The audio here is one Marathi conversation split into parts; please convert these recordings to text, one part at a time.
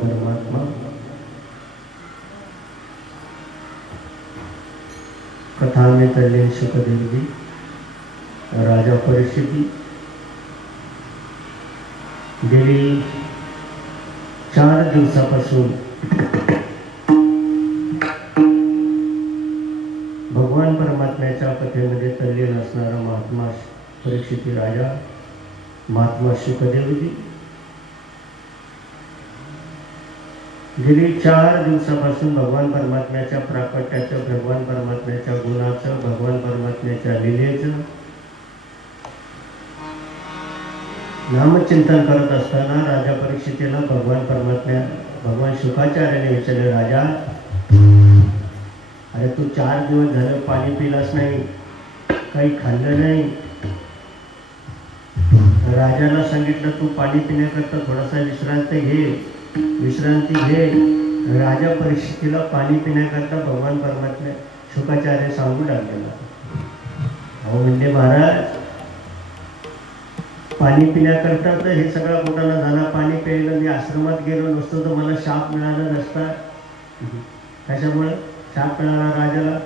परमात्मा कथा में तल्लीन सुखदेव जी राजा परिस्थिती गेली 4 दिवसापासून भगवान परमात्म्याच्या कथेमध्ये तल्लीन असणारा महात्मा परीक्षिती राजा महात्मा सुखदेवजी गेली 4 दिवसापासून भगवान परमात्म्याच्या प्राकट्याचं, भगवान परमात्म्याच्या गुणाचं, भगवान परमात्म्याच्या लीलेचं नामचिंतन करत असताना राजा परीक्षितीला भगवान शुकाचार्याने विचारले, राजा अरे तू 4 दिवस झाले पाणी पिलास नाही, काही खाल्लं नाही. राजाला सांगितलं तू पाणी पिण्याकरता थोडासा विश्रांती घे. राजा परीक्षितीला पाणी पिण्याकरता भगवान परमात्मा शुकाचार्य सांगू लागलेला. अहो म्हणजे महाराज पाणी पिण्याकरता तर हे सगळा कुठाला झाला. पाणी प्यायला मी आश्रमात गेलो नसतो तर मला शाप मिळाला नसता. कशामुळे शाप मिळाला राजाला?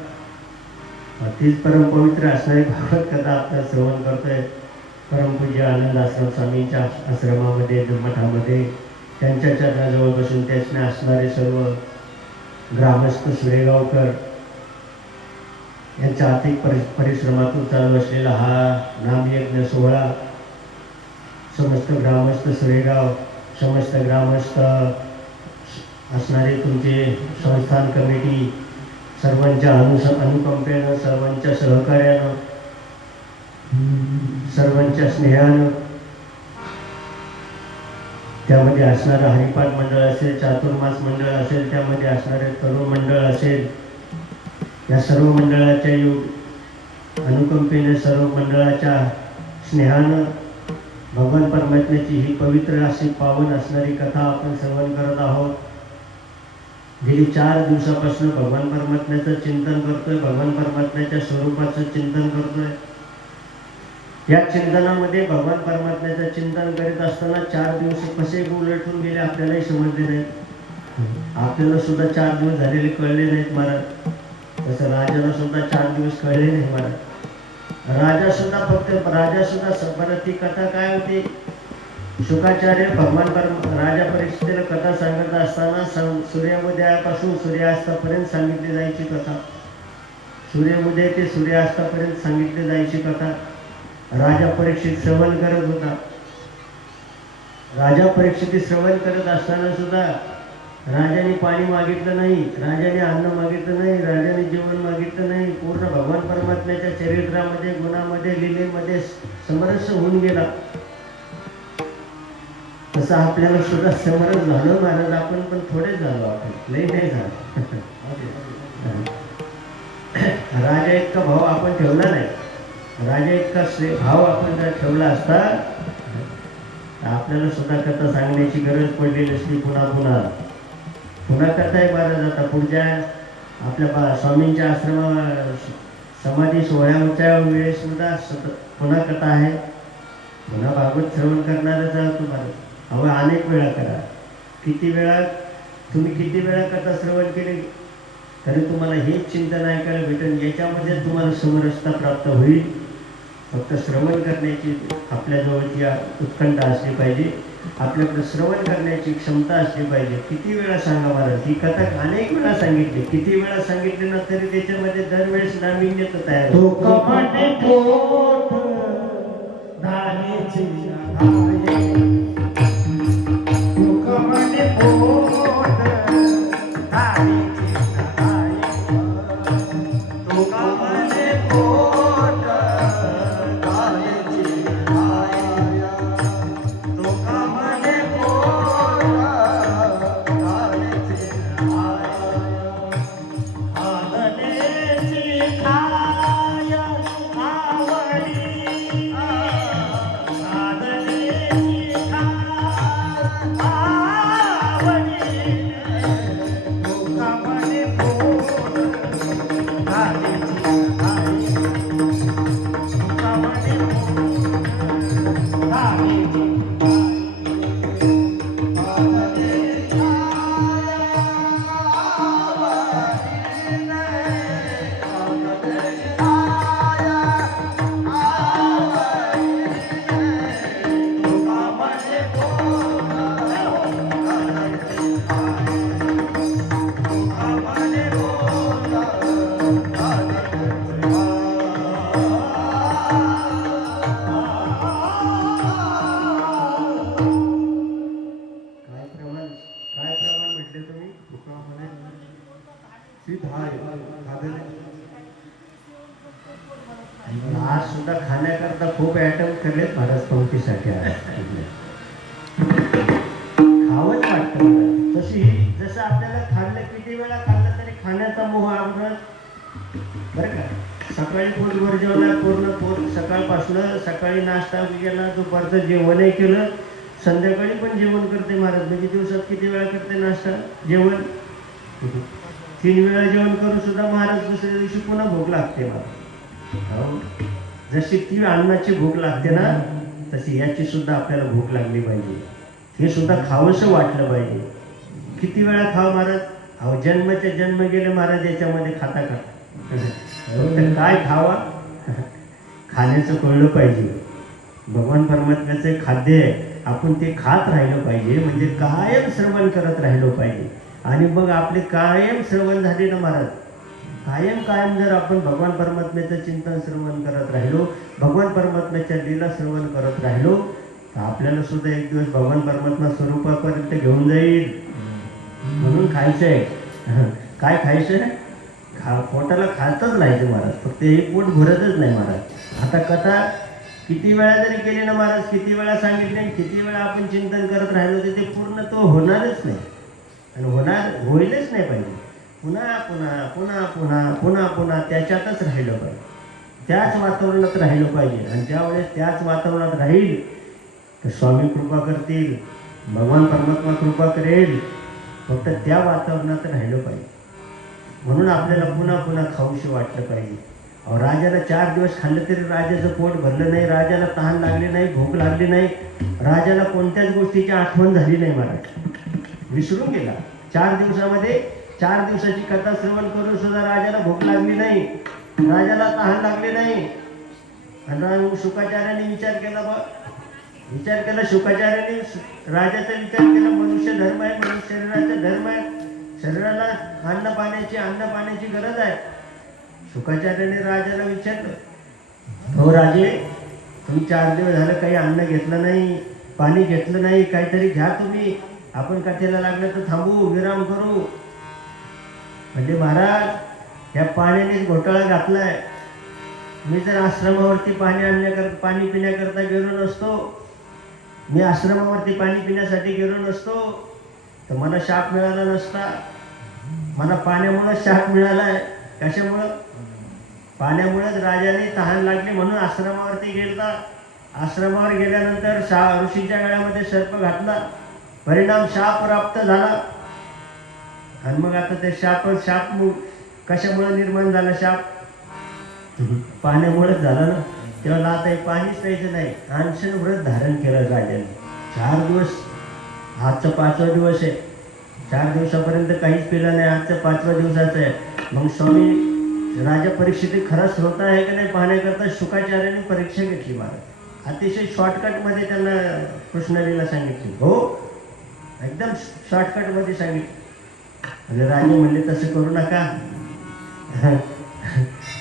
तीच परमपवित्र असणारी भागवत कथा आपलं श्रवण करतोय. परमपूज्य आनंद आश्रम स्वामींच्या आश्रमामध्ये मठामध्ये त्यांच्या चरणाजवळ बसून त्याचने असणारे सर्व ग्रामस्थ सुरेगावकर यांच्या आर्थिक परिश्रमातून चालू असलेला हा नामयज्ञ सोहळा समस्त ग्रामस्थ सुरेगाव, समस्त ग्रामस्थ असणारे तुमचे संस्थान कमिटी सर्वांच्या अनुकंपेनं, सर्वांच्या सहकार्यानं, सर्वांच्या स्नेहानं, त्यामध्ये असणारं हरिपाठ मंडळ असेल, चातुर्मास मंडळ असेल, त्यामध्ये असणारे तरुण मंडळ असेल, या सर्व मंडळाच्या अनुकंपेने, सर्व मंडळाच्या स्नेहानं भगवान परमात्म्याची ही पवित्र अशी पावन असणारी कथा आपण श्रवण करत आहोत. गेली 4 दिवसापासून भगवान परमात्म्याचं चिंतन करतोय, भगवान परमात्म्याच्या स्वरूपाचं चिंतन करतोय. या चिंतनामध्ये भगवान परमात्म्याचं चिंतन करीत असताना 4 दिवस कसे उलटून गेले आपल्यालाही समजले नाहीत. आपल्याला सुद्धा 4 दिवस झालेले कळले नाहीत महाराज. तसं राजाला सुद्धा 4 दिवस कळले नाही महाराज. राजा सुद्धा बरं ती कथा काय होती? शुकाचार्य राजा परीक्षितीला कथा सांगत असताना सूर्योदयापासून सूर्यास्तापर्यंत सांगितली जायची कथा. सूर्योदय ते सूर्यास्तापर्यंत सांगितली जायची कथा राजा परीक्षित श्रवण करत होता. राजा परीक्षित श्रवण करत असताना सुद्धा राजाने पाणी मागितलं नाही, राजाने अन्न मागितलं नाही, राजाने जेवण मागितलं नाही. पूर्ण भगवान परमात्म्याच्या चरित्रामध्ये, गुणामध्ये, लीलेमध्ये समरस होऊन गेला. तसं आपल्याला सुद्धा समरस झालं महाराज. आपण पण थोडेच झालो, आपण लई नाही झालं. राजा इतका भाव आपण ठेवला नाही. राजा इतका भाव आपण जर ठेवला असता आपल्याला सुद्धा कथा सांगण्याची गरज पडली नसती. पुन्हा कथा आहे महाराज. आता पुढच्या आपल्या स्वामींच्या समाधी सोहळ्याच्या वेळेस सुद्धा पुन्हा कथा आहे. पुन्हा भागवत श्रवण करणारच आहात तुम्हाला. अहो अनेक वेळा करा. किती वेळा कथा श्रवण केली तरी तुम्हाला हेच चिंतन ऐकायला भेटेल. याच्यामध्ये तुम्हाला समरसता प्राप्त होईल. फक्त श्रवण करण्याची आपल्याजवळची उत्कंठा असली पाहिजे, आपल्याकडे श्रवण करण्याची क्षमता असली पाहिजे. किती वेळा सांगा महाराज. ही कथा अनेक वेळा सांगितली. किती वेळा सांगितली ना तरी त्याच्यामध्ये दरवेळेस नाविन्यता तयार होते. म्हणे सीत हाय खादेले आज सुद्धा खाण्याकरता खूप ॲटम केलेत महाराज पंक्तीसाठी खावंच वाटतं महाराज. तशी जसं आपल्याला खाल्लं किती वेळा खाल्लं तरी खाण्याचा मोह आवडत बरं का. सकाळी पोटभर जेवला पूर्ण पोट सकाळपासनं सकाळी नाश्ता केला दुपारचं जेवणही केलं संध्याकाळी पण जेवण करते महाराज. म्हणजे दिवसात किती वेळा करते नाश्ता जेवण 3 वेळा जेवण करून सुद्धा महाराज दुसऱ्या दिवशी पुन्हा भूक लागते मला. हो. जशी ती अन्नाची भूक लागते ना तशी याची सुद्धा आपल्याला भूक लागली पाहिजे. हे सुद्धा खावंसं वाटलं पाहिजे. किती वेळा खावं महाराज. अहो जन्माचे जन्म गेले महाराज याच्यामध्ये खाता फक्त काय खावा खाण्याचं कळलं पाहिजे. भगवान परमात्म्याचे खाद्य आहे आपण ते खात राहिलं पाहिजे. म्हणजे कायम श्रवण करत राहिलो पाहिजे. आणि मग आपले कायम श्रवण झाले ना महाराज. कायम जर आपण भगवान परमात्म्याचं चिंतन श्रवण करत राहिलो भगवान परमात्म्याच्या लीला श्रवण करत राहिलो तर आपल्याला सुद्धा एक दिवस भगवान परमात्मा स्वरूपापर्यंत घेऊन जाईल. म्हणून खायचं आहे. काय खायचं आहे पोटाला खातच राहायचं महाराज. फक्त हे पोट भरतच नाही महाराज. आता कथा किती वेळा जरी केली ना महाराज किती वेळा सांगितले आणि किती वेळा आपण चिंतन करत राहिलो तर ते पूर्ण तो होणारच नाही आणि होईलच नाही पाहिजे. पुन्हा पुन्हा पुन्हा पुन्हा पुन्हा पुन्हा त्याच्यातच राहिलं पाहिजे. त्याच वातावरणात राहिलं पाहिजे. आणि ज्यावेळेस त्याच वातावरणात राहील तर स्वामी कृपा करतील भगवान परमात्मा कृपा करेल. फक्त त्या वातावरणात राहिलं पाहिजे. म्हणून आपल्याला पुन्हा पुन्हा खाऊशी वाटलं पाहिजे. अहो राजाला 4 दिवस खाल्लं तरी राजाचं पोट भरलं नाही. राजाला तहान लागली नाही भूक लागली नाही. राजाला कोणत्याच गोष्टीची आठवण झाली नाही महाराज. विसरून गेला. 4 दिवसामध्ये 4 दिवसाची कथा श्रवण करून सुद्धा राजाला भूक लागली नाही. राजाला तहान लागली नाही. आणि शुकाचार्याने विचार केला शुकाचार्याने राजाचा विचार केला. मनुष्य धर्म आहे मनुष्य शरीराचा धर्म आहे. शरीराला अन्न पाण्याची गरज आहे. शुकाचार्याने राजाला विचारलं हो राजे तुम्ही 4 दिवस झालं काही अन्न घेतलं नाही पाणी घेतलं नाही काहीतरी घ्या तुम्ही. आपण कथेला लागलं तर थांबू विराम करू. म्हणजे महाराज या पाण्यानेच घोटाळा घातलाय. मी जर आश्रमावरती पाणी पिण्याकरता गेलो नसतो मी आश्रमावरती पाणी पिण्यासाठी गेलो नसतो तर मला शाप मिळाला नसता. मला पाण्यामुळं शाप मिळालाय. कशामुळं पाण्यामुळेच राजाने तहान लागली म्हणून आश्रमावरती गेला. आश्रमावर गेल्यानंतर ऋषीच्या गळ्यामध्ये सर्प घातला. परिणाम शाप प्राप्त झाला. आणि मग आता ते शाप कशामुळे निर्माण झाला शाप पाण्यामुळेच झाला ना. तेव्हा आता हे पाणीच प्यायचं नाही. अनशन व्रत धारण केलं राजाने 4 दिवस. आजचा 5वा दिवस आहे. 4 दिवसापर्यंत काहीच पिलं नाही. आजच्या 5व्या दिवसाचं आहे. मग स्वामी राजा परीक्षित खरा श्रोता आहे की नाही पाहण्याकरता शुकाचार्याने परीक्षा घेतली महाराज. अतिशय शॉर्टकटमध्ये त्यांना कृष्णलीला सांगितली. हो एकदम शॉर्टकटमध्ये सांगितलं. म्हणजे राजे म्हणले तसं करू नका.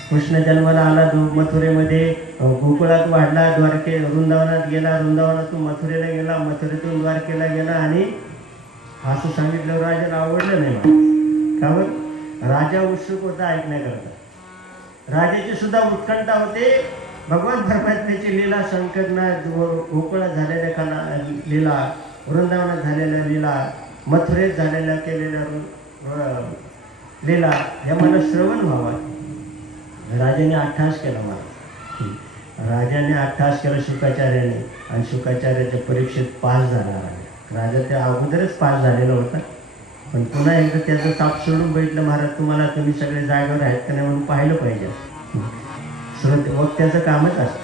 कृष्ण जन्माला आला मथुरेमध्ये गोकुळात वाढला वृंदावनात गेला वृंदावनातून मथुरेला गेला मथुरेतून द्वारकेला गेला. आणि असं सांगितलं राजाला आवडलं नाही मला. का बरं राजा उत्सुक होता ऐकण्याकरता. राजाची सुद्धा उत्कंठा होते. भगवान परमात्म्याची लीला संकटनाथ गोकुळात झालेल्या लीला वृंदावनात झालेल्या लीला मथुरेत झालेल्या केलेल्या लीला या मला श्रवण व्हावा. राजाने अट्टहास केला मला. राजाने अट्टहास केला शुकाचार्याने आणि शुकाचार्याच्या परीक्षेत पास झाला. राजा त्या अगोदरच पास झालेला होता. पण पुन्हा एकदा त्याचं ताप सोडून बघितलं महाराज तुम्ही सगळे जागेवर आहेत का नाही म्हणून पाहिलं पाहिजे. वक्त्याचं कामच असतं.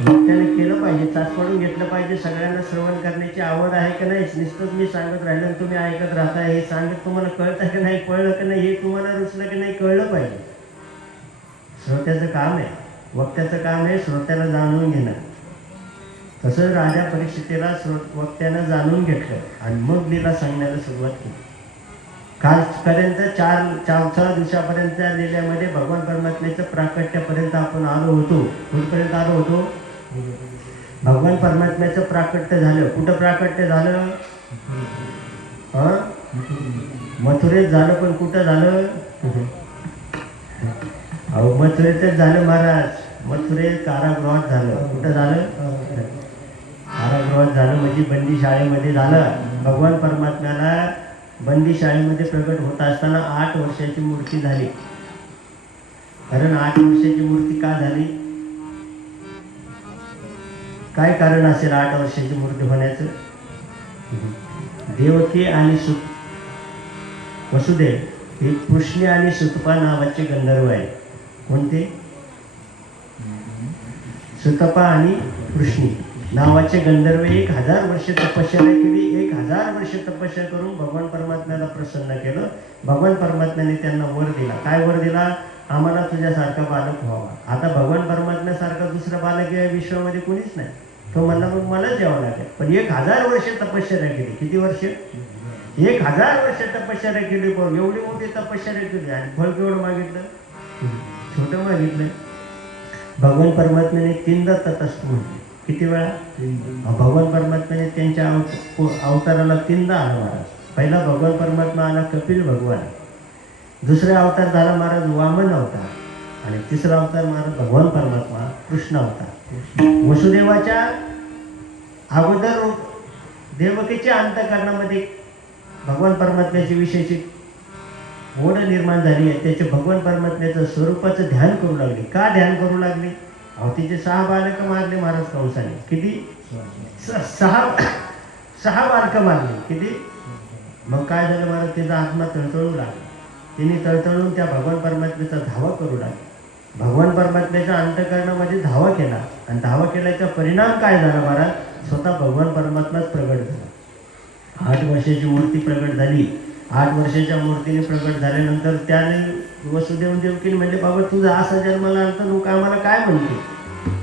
वक्त्याने केलं पाहिजे चाच पडून घेतलं पाहिजे. सगळ्यांना श्रवण करण्याची आवड आहे की नाही नुसतंच मी सांगत राहिलं आणि तुम्ही ऐकत राहता. हे सांगत तुम्हाला कळतं की नाही कळलं की नाही हे तुम्हाला रुचलं की नाही कळलं पाहिजे. श्रोत्याचं काम आहे. वक्त्याचं काम आहे श्रोत्याला जाणून घेणं. तसं राजा परीक्षितेला वक्त्यानं जाणून घेतलं आणि मग लीला सांगण्याला सुरुवात केली. कालपर्यंत 4 दिवसापर्यंतच्या लीलेमध्ये भगवान परमात्म्याचं प्राकट्यापर्यंत आपण आलो होतो. कुठपर्यंत आलो होतो. भगवान परमात्म्याचं प्राकट्य झालं. कुठं प्राकट्य झालं मथुरेत झालं, पण कुठं झालं? अहो मथुरेतच झालं महाराज. मथुरेत कारागृहात झालं. कुठं झालं? कारागृहात झालं म्हणजे बंदी शाळेमध्ये झालं. भगवान परमात्म्याला बंदी शाळेमध्ये प्रगट होत असताना 8 वर्षाची मूर्ती झाली. कारण 8 वर्षाची मूर्ती का झाली? काय कारण असेल 8 वर्षाची मूर्ती होण्याचं? देवकी आणि वसुदेव हे कृष्ण आणि सुतपा नावाचे गंधर्व आहे. कोणते? सुतपा आणि कृष्णी नावाचे गंधर्व 1000 वर्ष तपश्चर्या केली. 1000 वर्ष तपश्चर्या करून भगवान परमात्म्याला प्रसन्न केलं. भगवान परमात्म्याने त्यांना वर दिला. काय वर दिला? आम्हाला तुझ्यासारखा बालक व्हावा. आता भगवान परमात्म्यासारखा दुसरा बालक या विश्वामध्ये कोणीच नाही. तो म्हणला मग मलाच यावं लागेल. पण 1000 वर्ष तपश्चर्या केली. किती वर्ष? 1000 वर्ष तपश्चर्या केली. पण एवढी मोठी तपश्चर्या केली आणि फळ केवढं मागितलं? छोटं मागितलं. भगवान परमात्म्याने 3दा तटस्थ म्हटले. किती वेळा? भगवान परमात्म्याने त्यांच्या अवताराला 3दा आला महाराज. पहिला भगवान परमात्मा आला कपिल भगवान. दुसरा अवतार झाला महाराज वामन अवतार. आणि तिसरा अवतार महाराज भगवान परमात्मा कृष्ण अवतार. वसुदेवाच्या अगोदर देवकीच्या अंतःकरणामध्ये भगवान परमात्म्याची विशेषित ओढ निर्माण झाली आहे. त्याचे भगवान परमात्म्याचं स्वरूपाचं ध्यान करू लागले. का ध्यान करू लागले? अहो तिचे 6 बालकं मारले महाराज कंसाने. किती? 6 बालकं मारली. किती? मग काय झालं महाराज? त्याचा आत्मा तळतळू लागला. तिने तळतळून त्या भगवान परमात्म्याचा धावा करू लागला. भगवान परमात्म्याच्या अंतःकरणामध्ये धावा केला. आणि धावा केल्याचा परिणाम काय झाला महाराज? स्वतः भगवान परमात्माच प्रगट झाला. 8 वर्षाची मूर्ती प्रगट झाली. 8 वर्षाच्या मूर्तीने प्रगट झाल्यानंतर त्याने वसुदेव देवकीने म्हणले बाबा तुझा असा जन्माला आला तर लोक आम्हाला काय म्हणते?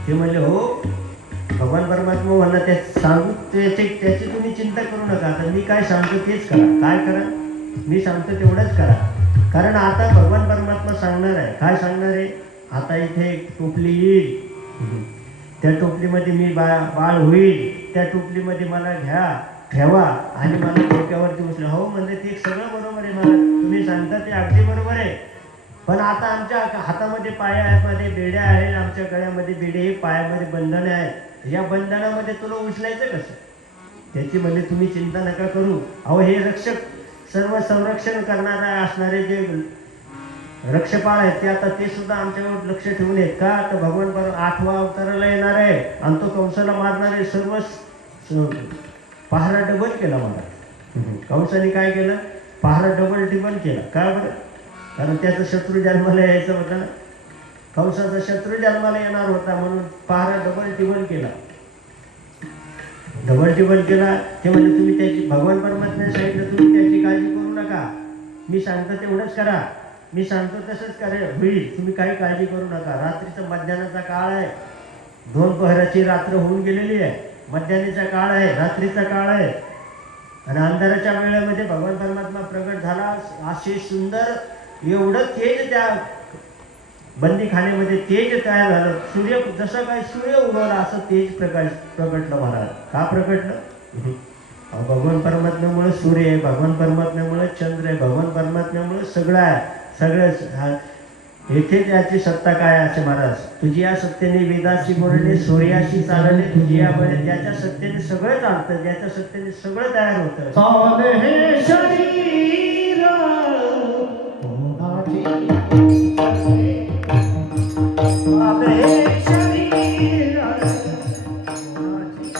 ते म्हणले हो भगवान परमात्मा म्हणला त्या सांगू त्याची तुम्ही चिंता करू नका. आता मी काय सांगतो तेच करा. काय करा? मी सांगतो तेवढंच करा. कारण आता भगवान परमात्मा सांगणार आहे. काय सांगणार आहे? आता इथे एक टोपली येईल. त्या टोपलीमध्ये मी बाळ होईल. त्या टोपलीमध्ये मला घ्या ठेवा आणि मला डोक्यावरती उचला. हो म्हणजे ते सगळं बरोबर आहे मला. तुम्ही सांगता ते अगदी बरोबर आहे. पण आता आमच्या हातामध्ये पायामध्ये बेड्या आहेत. आमच्या गळ्यामध्ये बेडे हे पायामध्ये बंधने आहेत. या बंधनामध्ये तुला उचलायचं कसं? त्याची म्हणजे तुम्ही चिंता नका करू. अहो हे रक्षक सर्व संरक्षण करणारे असणारे जे रक्षपाळ आहेत ते आता ते सुद्धा आमच्यावर लक्ष ठेवून आहेत. का? तर भगवान 8व्या अवताराला येणार आहे आणि तो कंसाला मारणारे सर्व पहारा डबल केला मला. कंसाने काय केलं? पहारा डबल टिबल केला. का बरं? कारण त्याचा शत्रू जन्माला यायचा होता ना. कंसाचा शत्रू जन्माला येणार होता म्हणून पहारा डबल टिबल केला. डबल टिबल केला. ते म्हणजे तुम्ही त्याची भगवान परमात्म्याने सांगितलं तुम्ही त्याची काळजी करू नका. मी सांगतो तेवढंच करा. मी सांगतो तसंच करा होईल. तुम्ही काही काळजी करू नका. रात्रीचा मध्यानाचा काळ आहे. 2 पहराची रात्र होऊन गेलेली आहे. मध्यान्हीचा काळ आहे. रात्रीचा काळ आहे. आणि अंधाराच्या वेळेमध्ये भगवान परमात्मा प्रगट झाला. असे सुंदर एवढं तेज त्या बंदीखान्यामध्ये तेज तयार झालं. सूर्य जसं काय सूर्य उगवला असं तेज प्रगटलं महाराज. का प्रगटलं? भगवान परमात्म्यामुळे सूर्य आहे. भगवान परमात्म्यामुळे चंद्र आहे. भगवान परमात्म्यामुळे सगळं आहे. सगळं येथे त्याची सत्ता काय असे महाराज? तुझी या सत्तेने वेदाशी बोलणे सूर्याशी चालणे. तुझी यामध्ये त्याच्या सत्तेने सगळं चालतं. ज्याच्या सत्तेने सगळं तयार होतं. चाले हे शरीर कोणाची? चाले हे शरीर कोणाची?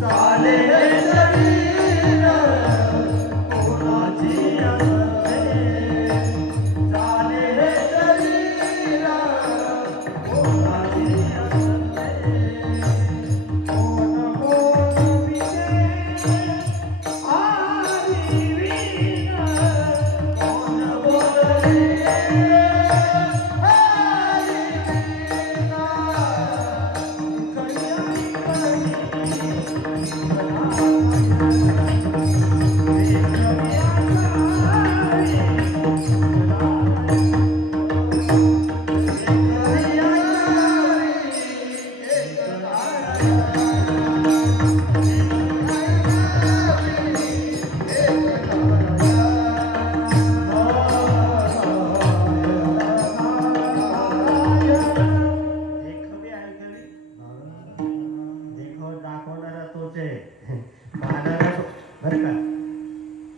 चाले हे शरीर कोणाची? बरं का.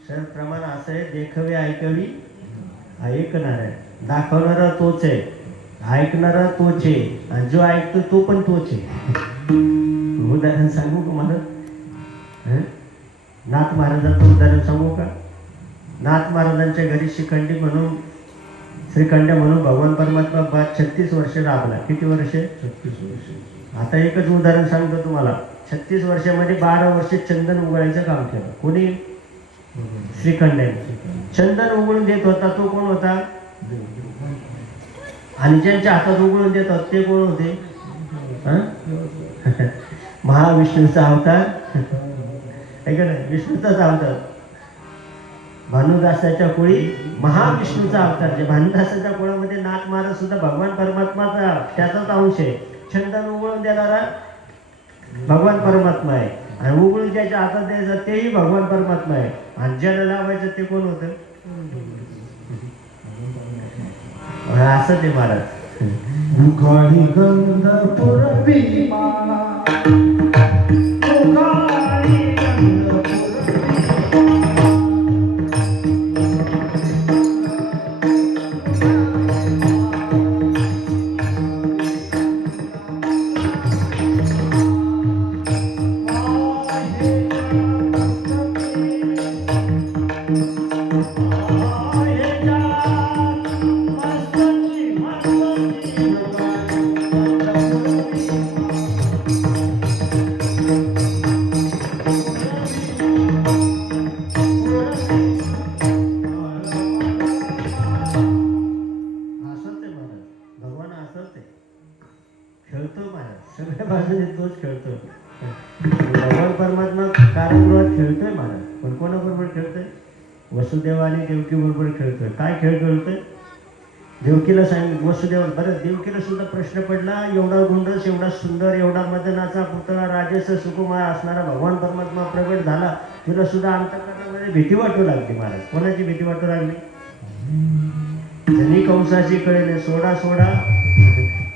सर प्रमाण असं आहे, देखवे ऐकवी ऐकणार आहे, दाखवणारा तोच आहे, ऐकणारा तोच आहे, आणि जो ऐकतो तो पण तोच आहे. उदाहरण सांगू का मला? नाथ महाराजांचं उदाहरण सांगू का? नाथ महाराजांच्या घरी श्रीखंडी म्हणून, श्रीखंड म्हणून भगवान परमात्मा 36 वर्ष राबला. किती वर्ष? 36 वर्ष. आता एकच उदाहरण सांगतो तुम्हाला. 36 वर्षामध्ये 12 वर्ष चंदन उगळायचं काम केलं. कोणी? श्रीखंड. चंदन उघडून देत होता तो कोण होता? आणि ज्यांच्या हातात उघडून देत होते ते कोण होते? महाविष्णूचा अवतार आहे का नाही? विष्णूचाच अवतार. भानुदासाच्या कोळी महाविष्णूचा अवतार. जे भानुदासाच्या कोळामध्ये नाथ महाराज सुद्धा भगवान परमात्माचा त्याचाच अंश आहे. चंदन उघडून देणारा भगवान परमात्मा आहे, आणि उघडून ज्याच्या हातात द्यायचं तेही भगवान परमात्मा आहे, आणि ज्याला लावायचं ते कोण होतं? असं ते महाराज. मुखाळी गंध पुरवी माळा, मुखारी गंध खेळतो महाराज, सगळ्या बाजूने तोच खेळतो. भगवान परमात्मा कारागृहात खेळतोय महाराज, पण कोणाबरोबर खेळतोय? वसुदेव आणि देवकी बरोबर खेळतोय. काय खेळ खेळतोय? देवकीला सांग, वसुदेव, बरं देवकीला सुद्धा प्रश्न पडला, एवढा गुंडस, एवढा सुंदर, एवढा मदनाचा पुतळा, राजस सुकुमार असणारा भगवान परमात्मा प्रगट झाला, तुला सुद्धा अंतःकरणामध्ये भीती वाटू लागली महाराज. कोणाची भीती वाटू लागली? जनी कंसाची कळेल, सोडा सोडा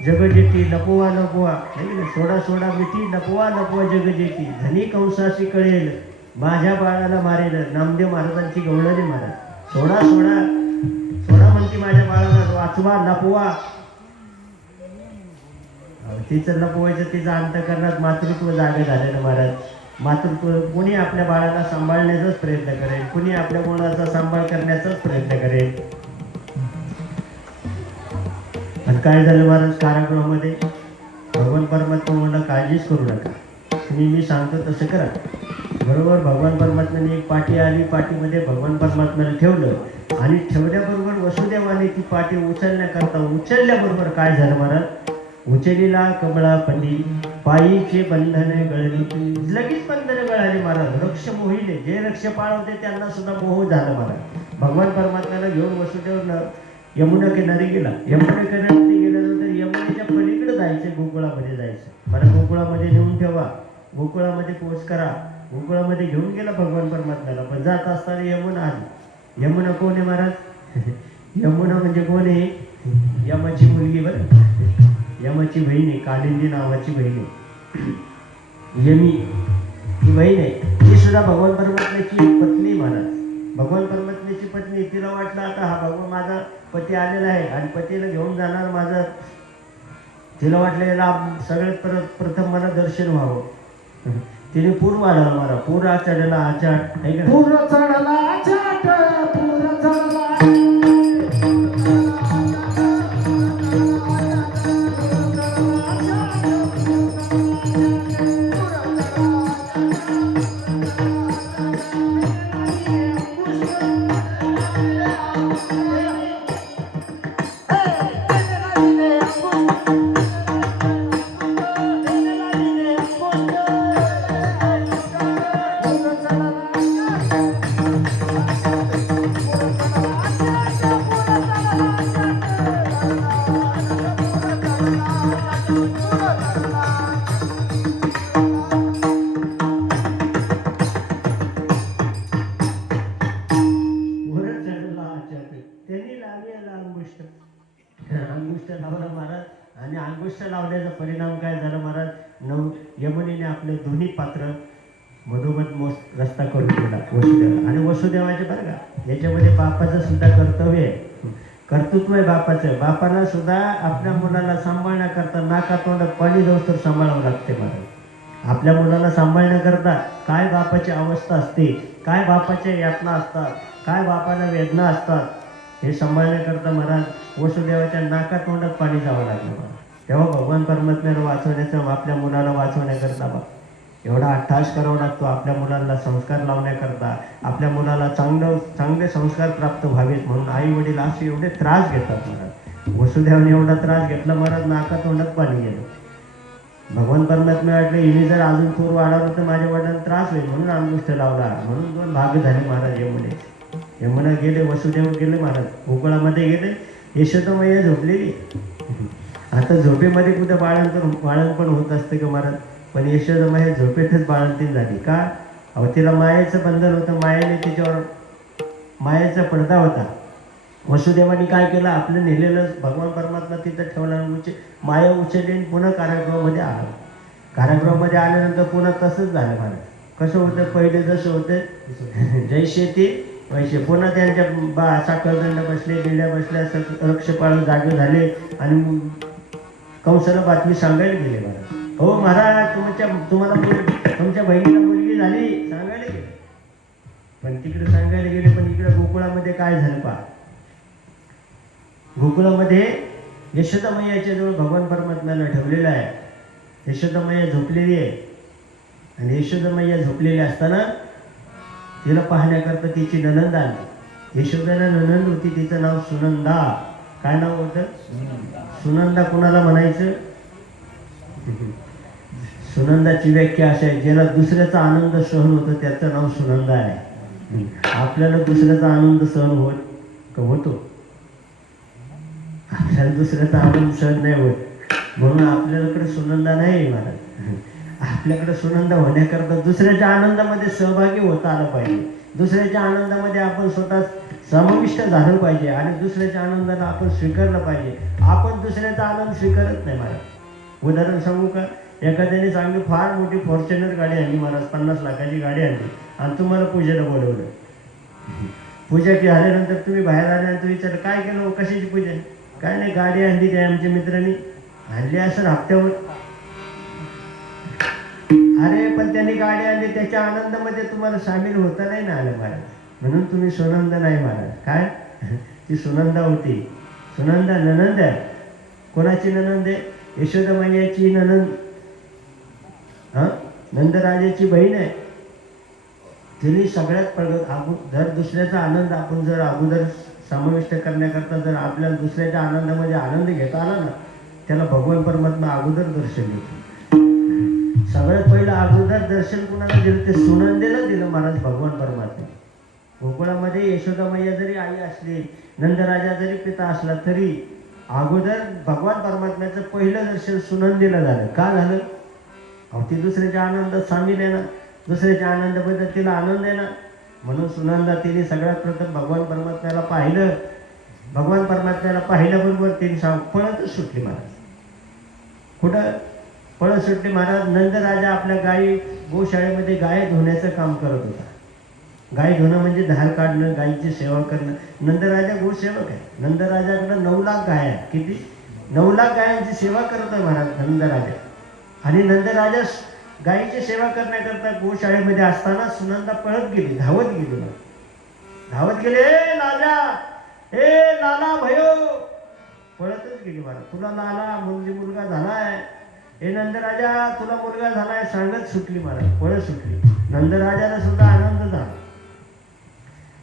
जगजेती लपवा लपवा, सोडा सोडा मिठी लपवा लपवा जगजेती, धनी कंसाची कळेल, माझ्या बाळाला मारेल. नामदेव महाराजांची गवळणी महाराज. सोडा सोडा सोडा म्हणते माझ्या बाळाला, वाचवा लपवा. तिचं लपवायचं, तिचं अंतःकरणात मातृत्व जागे झालेलं महाराज. मातृत्व कुणी आपल्या बाळाला सांभाळण्याचाच प्रयत्न करेल, कुणी आपल्या मुलाचा सांभाळ करण्याचाच प्रयत्न करेल. आणि काय झालं महाराज? कारागृहामध्ये भगवान परमात्मा मला काळजीच करू नका, तुम्ही मी सांगतो तसं करा. बरोबर भगवान परमात्म्याने एक पाटी आली, पाटीमध्ये भगवान परमात्म्याला ठेवलं, आणि ठेवल्याबरोबर वसुदेवाने ती पाटी उचलण्याकरता उचलल्याबरोबर काय झालं महाराज? उचलीला कमळा फंडी, पायीचे बंधने गळली. लगेच बंधने गळाली महाराज. रक्ष मोहिले, जे रक्ष पाळवते त्यांना सुद्धा मोह झालं महाराज. भगवान परमात्म्याला घेऊन वसुदेव यमुना किनारी गेला. यमुना किनारी गेल्यानंतर यमुनेच्या पलीकडे जायचं, गोकुळामध्ये जायचं. मला गोकुळामध्ये नेऊन ठेवा, गोकुळामध्ये पोच करा. गोकुळामध्ये घेऊन गेला भगवान परमात्म्याला, पण जात असताना यमुना आली. यमुना कोण आहे महाराज? यमुना म्हणजे कोण आहे? यमाची मुलगी, बरं, यमाची बहीण आहे, कालिंदी नावाची बहीण आहे. यमी ही बहीण आहे, ती सुद्धा भगवान परमात्म्याची एक पत्नी महाराज. भगवान परमात्म्याची पत्नी. तिला वाटलं आता हा भगवान माझा पती आलेला आहे आणि पतीला घेऊन जाणार माझं. तिला वाटलं याला सगळ्यात प्रथम मला दर्शन व्हावं. तिने पूर वाढवला मला, पूर चढला आचाट, आहे का? पूर चढला आचाट, पूर चढला अंगुष्ठ लावला महाराज. आणि अंगुष्ठ लावण्याचा परिणाम काय झाला महाराज? यमुनेने आपले दोन्ही पात्र मधोमध रस्ता करून दिला वसुदेव. आणि वसुदेवाचे बरं का याच्यामध्ये बापाचं सुद्धा कर्तव्य आहे, कर्तृत्व आहे बापाचं. बापाला सुद्धा आपल्या मुलाला सांभाळण्याकरता नाका तोंडात पाणी जाऊस तर सांभाळावं लागते मला. आपल्या मुलाला सांभाळण्याकरता काय बापाची अवस्था असते, काय बापाच्या यातना असतात, काय बापाला वेदना असतात, हे सांभाळण्याकरता महाराज वसुदेवाच्या नाका तोंडात पाणी जावं लागलं मला. तेव्हा भगवान परमात्म्याला वाचवण्याचं, आपल्या मुलाला वाचवण्याकरता बा एवढा अट्टहास करावा लागतो. आपल्या मुलाला संस्कार लावण्याकरता, आपल्या मुलाला चांगले संस्कार प्राप्त व्हावेत म्हणून आई वडील असे एवढे त्रास घेतात महाराज. वसुदेवाने एवढा त्रास घेतला महाराज, नाका तोंडात पाणी गेलं. भगवान परमात्मा वाटलं हिने जर अजून पूर वाढवलं तर माझ्या वडिलांना त्रास होईल म्हणून अंगुष्ठ लावला. म्हणून 2 भाग झाले महाराज यमुना गेले, वसुदेव गेले महाराज, गोकुळामध्ये गेले. यशोदामय्या झोपलेली. आता झोपेमध्ये कुठे बाळणपण होत असते का महाराज, पण यशोदामय्या झोपेतच बाळंतीण झाली. का? अहो तिला मायेचं बंधन होतं, मायेने तिच्यावर मायेचा पडदा होता. वसुदेवाने काय केलं, आपलं नेलेलं भगवान परमात्मा तिथं ठेवला, माया उचलली पुन्हा कारागृहामध्ये आला. कारागृहामध्ये आल्यानंतर पुन्हा तसंच झालं महाराज. कसं होतं, पहिले जसं होतं जैसे ते वैसे. पुन्हा त्यांच्या साखरदंड बसले, गिळ्या बसल्या, रक्षपाळ जागे झाले आणि कंसाला बातमी सांगायला गेले महाराज. हो महाराज तुम्हाला तुमच्या बहिणीला मुलगी झाली सांगायला गेले. पण तिकडे सांगायला गेले, पण इकडे गोकुळामध्ये काय झालं पहा. गोकुळामध्ये यशोदामय्याच्या जवळ भगवान परमात्म्याला ठेवलेलं आहे. यशोदामय्या झोपलेली आहे आणि यशोदामय्या झोपलेली असताना तिला पाहण्याकरता तिची ननंद आली. यशोदाला ननंद होती, तिचं नाव सुनंदा. काय नाव होतं? सुनंदा. कुणाला म्हणायचं? सुनंदाची व्याख्या अशी आहे, ज्याला दुसऱ्याचा आनंद सहन होतो त्याचं नाव सुनंदा आहे. आपल्याला दुसऱ्याचा आनंद सहन होतो? आपल्याला दुसऱ्याचा आनंद सहन नाही होत, म्हणून आपल्याकडे सुनंदा नाही महाराज. आपल्याकडे सुनंदा होण्याकरता दुसऱ्याच्या आनंदामध्ये सहभागी होता आलं पाहिजे. दुसऱ्याच्या आनंदामध्ये आपण स्वतः समाविष्ट झालं पाहिजे आणि दुसऱ्याच्या आनंदाला आपण स्वीकारलं पाहिजे. आपण दुसऱ्याचा आनंद स्वीकारत नाही महाराज. उदाहरण सांगू का, एखाद्याने चांगली फार मोठी फॉर्च्युनर गाडी आणली महाराज, 50 लाखाची गाडी आणली आणि तुम्हाला पूजेला बोलवलं. पूजा झाल्यानंतर तुम्ही बाहेर आल्यानंतर विचारलं काय केलं हो, कशाची पूजा? काय नाही, गाडी आणली त्या आमच्या मित्रांनी आणली असं हप्त्यावर. अरे पण त्यांनी गाडी आणली, त्याच्या आनंदामध्ये तुम्हाला सामील होता नाही ना आलं महाराज, म्हणून तुम्ही सुनंद नाही महाराज. काय? ती सुनंदा होती. सुनंदा ननंद आहे. कोणाची ननंद आहे? यशोदामय्याची ननंद. नंदराजाची बहीण आहे. तिने सगळ्यात जर दुसऱ्याचा आनंद आपण जर अगोदर समाविष्ट करण्याकरता जर आपल्याला दुसऱ्याच्या आनंदामध्ये आनंद घेता आला ना, त्याला भगवान परमात्मा अगोदर दर्शन देतो. सगळ्यात पहिलं अगोदर दर्शन कुणाला दिलं? ते सुनंदेला दिलं महाराज भगवान परमात्मा. गोकुळामध्ये यशोदामय्या जरी आई असली, नंदराजा जरी पिता असला, तरी अगोदर भगवान परमात्म्याचं पहिलं दर्शन सुनंदेला झालं. का झालं? अहो ती दुसऱ्याच्या आनंदात सामील आहे ना, दुसऱ्याच्या आनंदाबद्दल तिला आनंद आहे ना, म्हणून सुनंदा तिने सगळ्यात प्रथम भगवान परमात्म्याला पाहिलं. भगवान परमात्म्याला पाहिल्याबरोबर तिने पळतच सुटली महाराज. कुठं पळत सुटली महाराज? नंदराजा आपल्या गोशाळेमध्ये गाय धुण्याचं काम करत होता. गाय धुणं म्हणजे धार काढणं, गायीची सेवा करणं. नंदराजा गोसेवक आहे. नंदराजाकडे 9 लाख गाय आहेत. किती? 9 लाख गायांची सेवा करत आहे महाराज नंदराजा. आणि नंदराजा गायीची सेवा करण्याकरता गोशाळेमध्ये असताना सुनंदा पळत गेली, धावत गेली. धावत गेले, ए लाला, ए लाला भयो, पळतच गेली महाराज. तुला लाला म्हणजे मुलगा झालाय, ए नंदराजा तुला मुलगा झालाय सांगत सुटली महाराज, पळत सुटली. नंदराजाला सुद्धा आनंद झाला.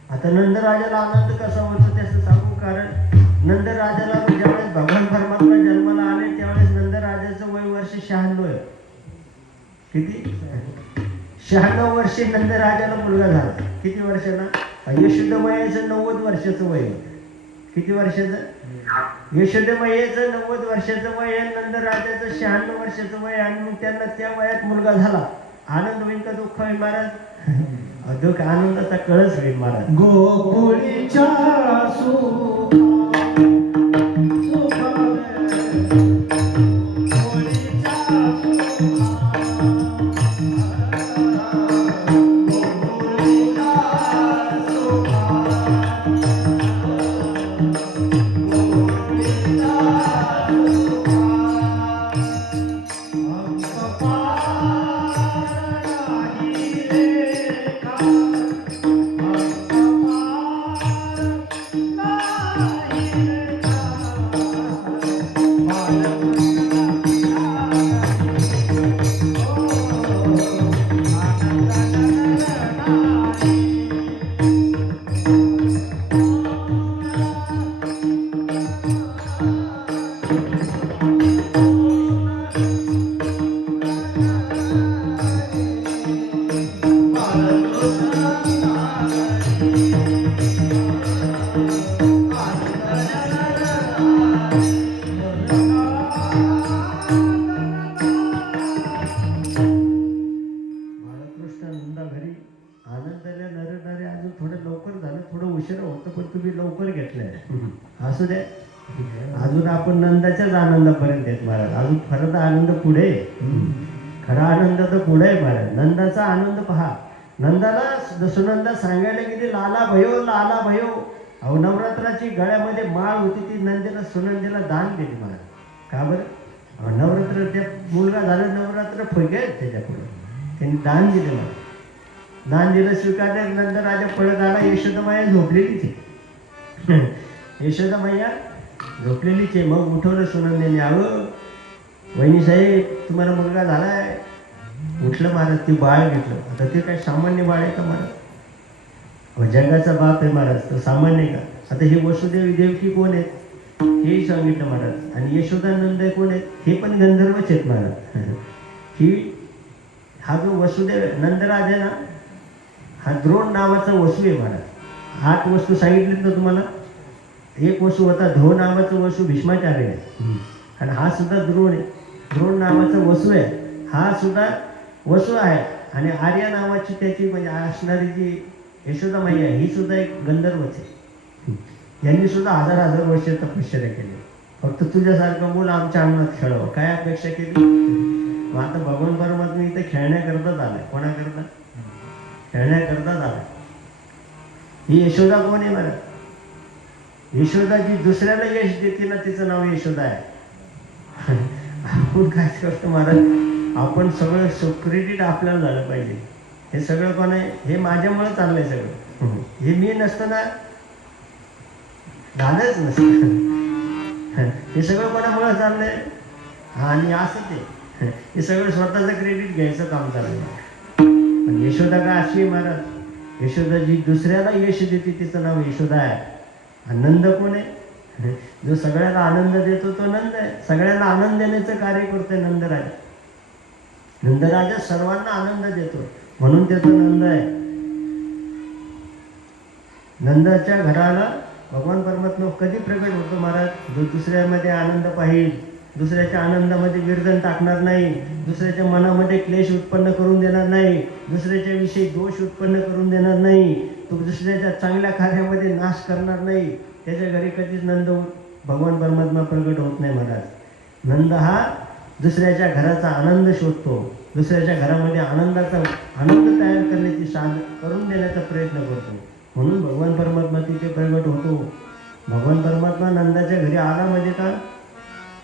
आता नंदराजाला आनंद कसा होतो त्याचं सांगू. कारण नंदराजाला ज्यावेळेस भगवान परमात्मा जन्माला आले त्यावेळेस नंदराजाचं वय वर्ष 96 आहे. किती? 96 वर्षे नंदराजाला मुलगा झाला. किती वर्षाला? यशोदामय्याचं 90 वर्षाचं वय. किती वर्षाचं? यशोदामय्याचं 90 वर्षाचं वय आहे, नंदराजाचं 96 वर्षाचं वय. आणि मग त्यांना त्या वयात मुलगा झाला. आनंद होईल का दुःख होईल महाराज? दुःख आनंदाचा कळस होईल महाराज. गोकुळीच्या यशोदाला नरे अजून थोडं लवकर झालं, थोडं उशीर होतं, पण तुम्ही लवकर घेतलंय. असू द्या. अजून आपण नंदाच्याच आनंदापर्यंत येत महाराज. अजून खरं तर आनंद पुढे आहे. खरा आनंद तर पुढे आहे महाराज. नंदाचा आनंद पहा. नंदाला सुनंदा सांगायला गेली, लाला भयो लाला भयो. अहो नवरात्राची गळ्यामध्ये माळ होती, ती नंदेला सुनंदेला दान दिली महाराज. का बरं? अहो नवरात्र त्या मुलगा झाला, नवरात्र फगे आहेत त्याच्यापुढे. त्यांनी दान दिलं मला. दान दिलं, स्वीकारलं. नंतर राजा पळत आला. यशोदामाया झोपलेली ती. यशोदामाया झोपलेलीच आहे. मग उठवलं सुनंदेने. अहो वहिनी साहेब, तुम्हाला मुलगा झालाय. उठलं महाराज. ती बाळ घेतलं. आता ते काय सामान्य बाळ आहे का महाराज? अहो जगाचा बाप आहे महाराज, तो सामान्य का? आता हे वसुदेवी देवकी कोण आहेत हेही सांगितलं महाराज. आणि यशोदानंद कोण आहेत? हे पण गंधर्वच आहेत महाराज. ही हा जो वसुदेव नंदराज आहे ना, हा द्रोण नावाचा वसू आहे महाराज. 8 वस्तू सांगितलीत ना तुम्हाला. एक वसू होता धो नावाचा वसू, भीष्माचार्य आहे. आणि हा सुद्धा द्रोण आहे. द्रोण नावाचा वसू आहे, हा सुद्धा वसू आहे. आणि आर्या नावाची त्याची म्हणजे असणारी जी यशोदा मैया, ही सुद्धा एक गंधर्वच आहे. यांनी सुद्धा हजार वर्ष तपश्चर्या केली. फक्त तुझ्यासारखं मुलं आमच्या अंगणात खेळावं, काय अपेक्षा केली? मग आता भगवान परमात्मा इथे खेळण्याकरताच आलाय. कोणाकरता? खेळण्याकरताच आलाय. ही यशोदा कोण आहे मला? यशोदा जी दुसऱ्याला यश देते ना, तिचं नाव यशोदा आहे. आपण काय करतो महाराज, आपण सगळं क्रेडिट आपल्याला झालं पाहिजे. हे सगळं कोण आहे? हे माझ्यामुळे चाललंय सगळं. हे मी नसताना झालंच नसतं. हे सगळं कोणामुळे चाललंय? आणि असं ते हे सगळं स्वतःचं क्रेडिट घ्यायचं काम चाललंय. पण यशोदा का अशी आहे महाराज? यशोदा जी दुसऱ्याला यश देते, तिचं नाव यशोदा आहे. आणि नंद कोण आहे? जो सगळ्याला आनंद देतो तो नंद आहे. सगळ्यांना आनंद देण्याचं कार्य करतोय नंदराजा. नंदराजा सर्वांना आनंद देतो, म्हणून त्याचा नंद आहे. नंदाच्या घराला भगवान परमात्मा कधी प्रगट होतो महाराज? जो दुसऱ्यामध्ये आनंद पाहिल, दुसऱ्याच्या आनंदामध्ये विरजन टाकणार नाही, दुसऱ्याच्या मनामध्ये क्लेश उत्पन्न करून देणार नाही, दुसऱ्याच्या विषयी दोष उत्पन्न करून देणार नाही, तो दुसऱ्याच्या चांगल्या कार्यामध्ये नाश करणार नाही, त्याच्या घरी कधीच नंद भगवान परमात्मा प्रगट होत नाही महाराज. नंद हा दुसऱ्याच्या घराचा आनंद शोधतो, दुसऱ्याच्या घरामध्ये आनंदाचा आनंद तयार करण्याची साध करून देण्याचा प्रयत्न करतो. म्हणून भगवान परमात्मा तिथे प्रगट होतो. भगवान परमात्मा नंदाच्या घरी आला म्हणजे का?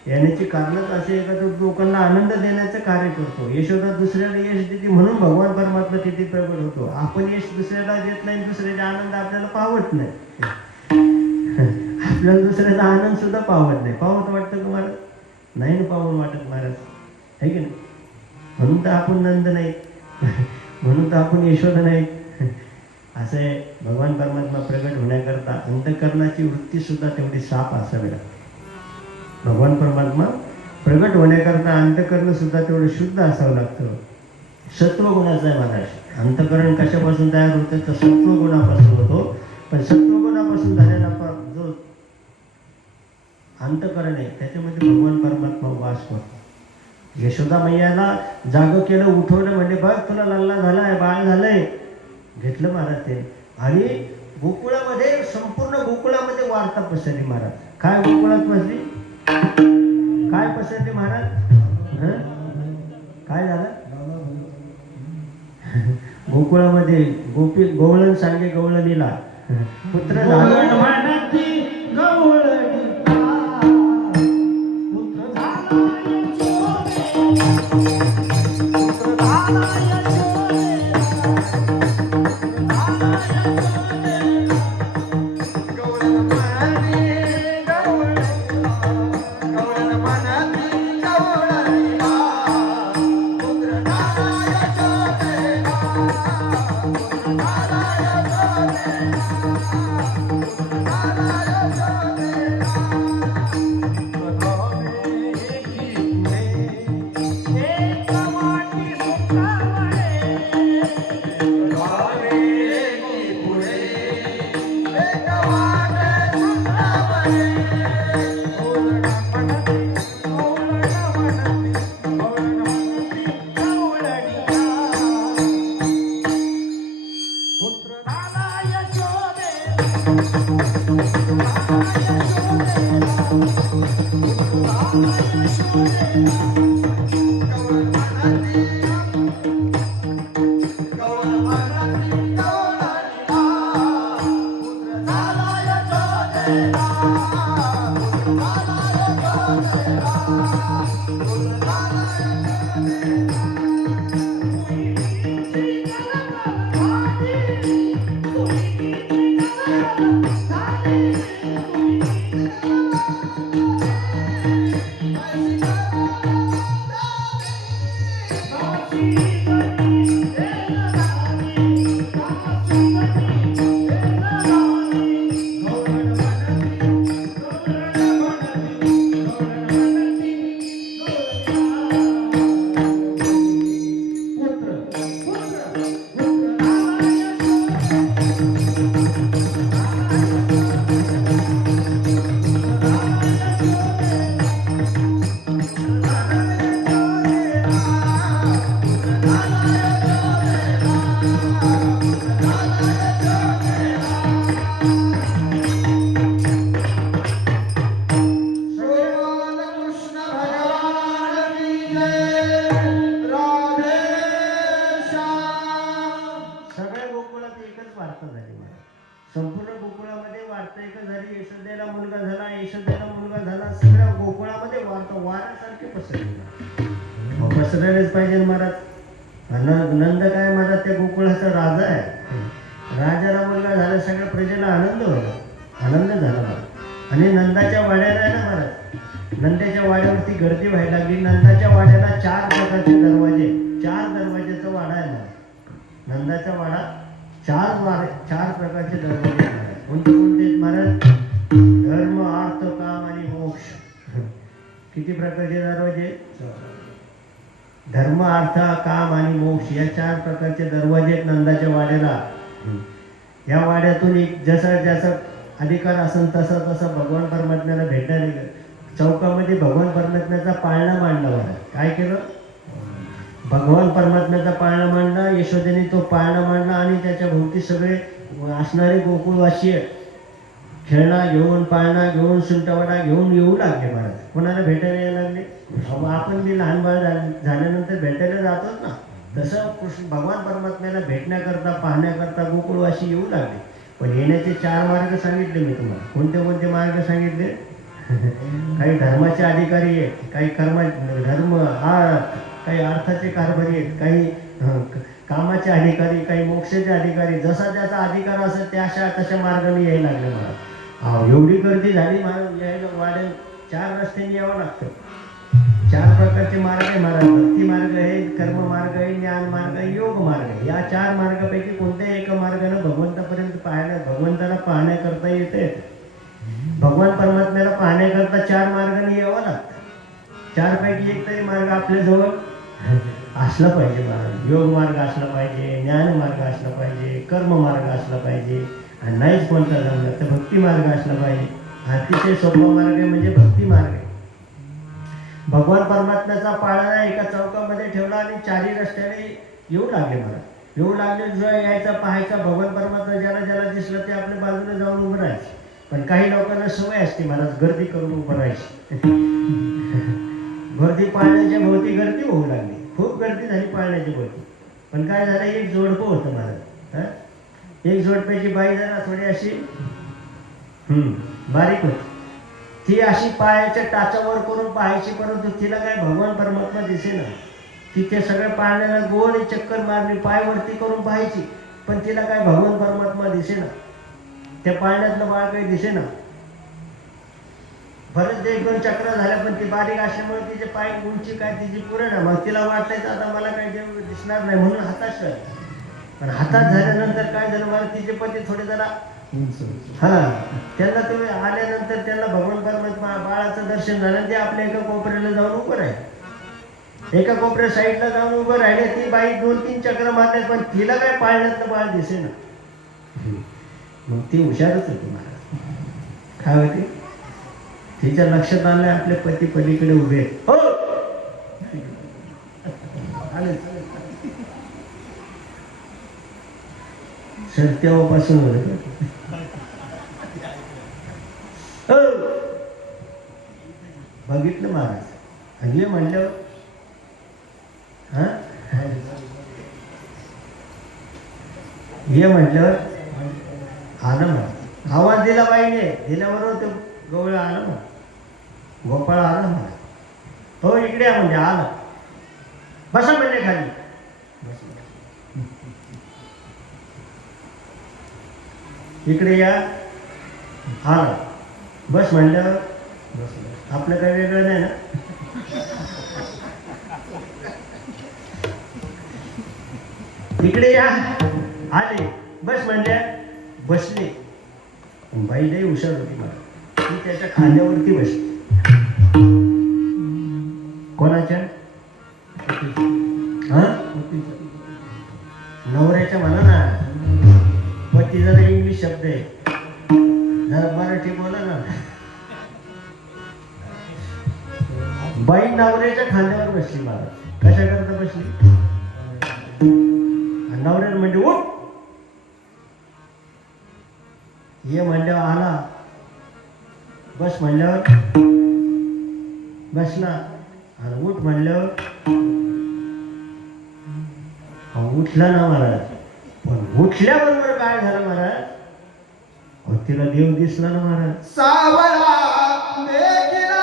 येण्याची कारणच असे आहे का तो लोकांना आनंद देण्याचं कार्य करतो. यशोदा दुसऱ्याला यश देते म्हणून भगवान परमात्मा तिथे प्रगट होतो. आपण यश दुसऱ्याला देत नाही, दुसऱ्याचा आनंद आपल्याला पावत नाही. आपल्याला दुसऱ्याचा आनंद सुद्धा पावत नाही. पावत वाटतं का महाराज? नाही ना पाहून वाटत महाराज, आहे की नाही? म्हणून तर आपण नंद नाही, म्हणून तर आपण यशोदा नाही. असं आहे. भगवान परमात्मा प्रगट होण्याकरता अंतःकरणाची वृत्ती सुद्धा तेवढी साफ असावी लागते. भगवान परमात्मा प्रगट होण्याकरता अंतःकरण सुद्धा तेवढं शुद्ध असावं लागतं. सत्वगुणाचं आहे महाराज. अंतःकरण कशापासून तयार होतं? तर सत्वगुणापासून होतो. पण सत्वगुणापासून झालेला जो अंतःकरण आहे त्याच्यामध्ये भगवान परमात्मा वास करतो. यशोदा मैयाला जागं केलं, उठवलं, म्हणजे बघ तुला लल्ला झालाय, बाळ झालंय. घेतलं महाराज ते. आणि गोकुळामध्ये, संपूर्ण गोकुळामध्ये वार्ता पसरली महाराज. काय गोकुळात पसरली? काय पसरली महाराज? काय झालं? गोकुळामध्ये गवळण सांगे गवळणीला पुत्र झाला. पुत्र पुत्र झाला यशोदेला, झाला यशोदेला, पुत्र झाला यशोदेला. गौर मानती गौर मानती गौराईला, पुत्र झाला यशोदेला, पुत्र झाला यशोदेला, पुत्र झाला यशोदेला. सगळ्या गोकुळात एकच वार्ता झाली मला. संपूर्ण गोकुळामध्ये वार्ता एकच झाली. यशोदेला मुलगा झाला, यशोदेला मुलगा झाला. सगळ्या गोकुळामध्ये वार्ता वाऱ्यासारखे पसरली. मग पसरायलाच पाहिजे महाराज. नंद काय महाराज त्या गोकुळाचा राजा आहे. राजाला मुलगा झाला, सगळ्या प्रजेला आनंद झाला, आनंद झाला मला. आणि नंदाच्या वाड्याला आहे ना महाराज, नंदाच्या वाड्यावरती गर्दी व्हायला लागली. नंदाच्या वाड्याला 4 प्रकारचे दरवाजे, 4 दरवाजेचा वाडा आहे महाराज. नंदाचा वाडा 4 प्रकारचे दरवाजे आहेत. कोणते कोणते महाराज? धर्म, अर्थ, काम आणि मोक्ष. किती प्रकारचे दरवाजे? धर्म, अर्थ, काम आणि मोक्ष या 4 प्रकारचे दरवाजे आहेत नंदाच्या वाड्याला. या वाड्यातून एक जसा अधिकार असेल तसा भगवान परमात्म्याला भेटायला चौकामध्ये भगवान परमात्म्याचा पाळणा मांडला बघा. काय केलं? भगवान परमात्म्याचा पाळणा मांडला. यशोदेने तो पाळणा मांडला आणि त्याच्या भोवती सगळे असणारे गोकुळवासी खेळणा घेऊन, पाळणा घेऊन, सुंटावडा घेऊन येऊ लागले महाराज. कोणाला भेटायला यायला लागले? आपण बी लहान बाळ झाल्यानंतर भेटायला जातोच ना, तसं भगवान परमात्म्याला भेटण्याकरता, पाहण्याकरता गोकुळवासी येऊ लागले. पण येण्याचे 4 मार्ग सांगितले मी तुम्हाला. कोणते कोणते मार्ग सांगितले? काही धर्माचे अधिकारी आहेत, काही धर्म काही अर्थाचे कारभारी आहेत, काही कामाचे अधिकारी, काही मोक्षाचे अधिकारी. जसा त्याचा अधिकार असेल त्या तशा मार्गाने यायला लागले मला. एवढी गर्दी झाली महाराज. यायला वाड्या 4 रस्त्याने यावं लागतं. 4 प्रकारचे मार्ग आहे महाराज. भक्ती मार्ग आहे, कर्म मार्ग आहे, ज्ञान मार्ग आहे, योग मार्ग आहे. या 4 मार्गापैकी कोणत्याही एका मार्गाने भगवंतापर्यंत भगवंताला पाहण्याकरता येते. भगवान परमात्म्याला पाहण्याकरता 4 मार्गाने यावं लागतं. 4 पैकी एक तरी मार्ग आपल्याजवळ असला पाहिजे महाराज. योग मार्ग असला पाहिजे, ज्ञान मार्ग असला पाहिजे, कर्म मार्ग असला पाहिजे. आणि नाहीच कोणता जमलं तर भक्ती मार्ग असला पाहिजे. अतिशय सोपा मार्ग आहे म्हणजे भक्ती मार्ग आहे. भगवान परमात्म्याचा पाळणा एका चौकामध्ये ठेवला आणि 4ही रस्त्याने येऊ लागले मला. येऊ लागले, जो यायचा पाहायचा भगवान परमात्मा ज्याला ज्याला दिसलं ते आपल्या बाजूने जाऊन उभं राहायचे. पण काही लोकांना सवय असते महाराज गर्दी करून उभं राहायची. गर्दी पाळण्याच्या भोवती गर्दी होऊ लागली. खूप गर्दी झाली पाळण्याच्या भोवती. पण काय झालं, एक जोडपं होतं महाराज. एक जोडप्याची बाई जरा थोडी अशी बारीक होती. ती अशी पायाच्या टाचावर करून पाहायची, परंतु तिला काय भगवान परमात्मा दिसेना. तिथे सगळ्या पाळण्याला गोल चक्कर मारली, पाय वरती करून पाहायची, पण तिला काय भगवान परमात्मा दिसेना. त्या पाळण्यातलं बाळ काही दिसेना. बरेच 1-2 चक्र झाल्या, पण ती बारीक असल्यामुळे तिचे पाय उंची काय तिची पुरेना. मग तिला वाटायचं आता मला काही दिसणार नाही म्हणून हातात ठेवलं. पण हातात झाल्यानंतर काय झालं, मला तिचे पती थोडे जरा त्यांना तुम्ही आल्यानंतर त्यांना भगवान परमात्मा बाळाचं दर्शन झालं. ते आपल्या एका कोपऱ्याला जाऊन उभं राहिले. एका कोपऱ्या साईडला जाऊन उभं राहिले. ती बाई 2-3 चक्र मारले, पण तिला काय पाळण्यातलं बाळ दिसेना. मग ती हुशारच होती महाराज. काय होती, तिच्या लक्षात आलं आपले पती पलीकडे उभे. हो सर तेव्हापासून होतं. हो. बघितलं महाराज आणि म्हणलं हा ये म्हटल्यावर आलं मग आवाज दिला बाईने दिल्याबरोबर ते गवळ आलं मग गोपाळ आला मला हो इकडे या म्हणजे आला बसा म्हणजे खाली इकडे या आला बस म्हणल्यावर बस आपलं काही वेगळं नाही ना इकडे या आले बस म्हणल्या बसले बाई लई हुशार होती मला ती त्याच्या खांद्यावरती बसली कोणाच्या हा नवऱ्याच्या म्हणा ना पती जरा इंग्लिश शब्द आहे जरा मराठी बोला ना बाई नवऱ्याच्या खांद्यावर बसली मला कशा करता बसली नवऱ्याला म्हणजे उठ ये म्हणल्यावर आला बस म्हणल्यावर बसला आणि उठ म्हणल्यावर उठला ना महाराज पण उठल्याबरोबर काय झालं महाराज तिला देव दिसला ना महाराज सावळा मेघना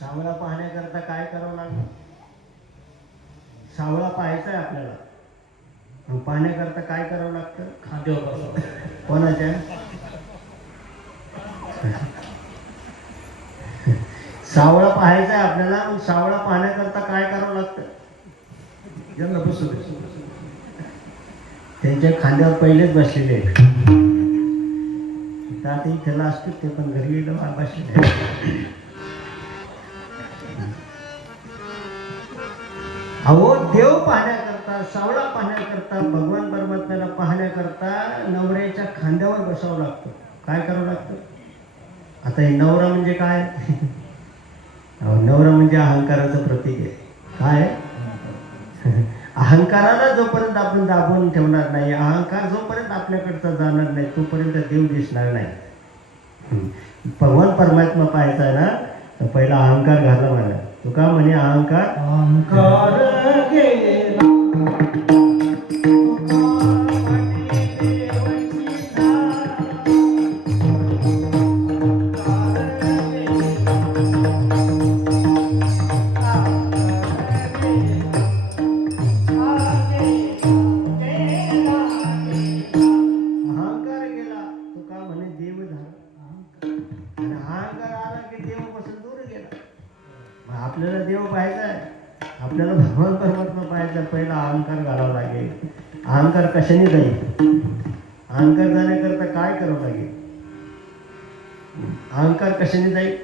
सावळा पाहण्याकरता काय करावं लागलं सावळा पाहायचा आहे आपल्याला मग पाहण्याकरता काय करावं लागतं खांद्यावर कोणाच्या सावळा पाहायचा आहे आपल्याला मग सावळा पाहण्याकरता काय करावं लागतं यांना बसू दे त्यांच्या खांद्यावर पहिलेच बसलेले आहेत आता इथेला असतो ते पण घरी गेलं बसलेले आहेत. अहो देव पाहण्याकरता सावळा पाहण्याकरता भगवान परमात्म्याला पाहण्याकरता नवऱ्याच्या खांद्यावर बसावं लागतं काय करावं लागतं आता हे नवरा म्हणजे काय अहो, नवरा म्हणजे अहंकाराचं प्रतीक आहे काय अहंकाराला जोपर्यंत आपण दाबून ठेवणार नाही अहंकार जोपर्यंत आपल्याकडचा जाणार नाही तोपर्यंत देव दिसणार नाही भगवान परमात्मा पाहायचा आहे ना तर पहिला अहंकार घाला मला तू का म्हणे अहंकार अहंकार गेला अहंकार गेला तू का म्हणे देव झाला आणि अहंकार आला की देवापासून दूर गेला मग आपल्याला देव पाहायचा आहे आपल्याला भगवान परमात्मा पाहायचा पहिला अहंकार घालावा लागेल अहंकार कशाने जाईल अहंकार जाण्याकरता काय करावं लागेल अहंकार कशाने जाईल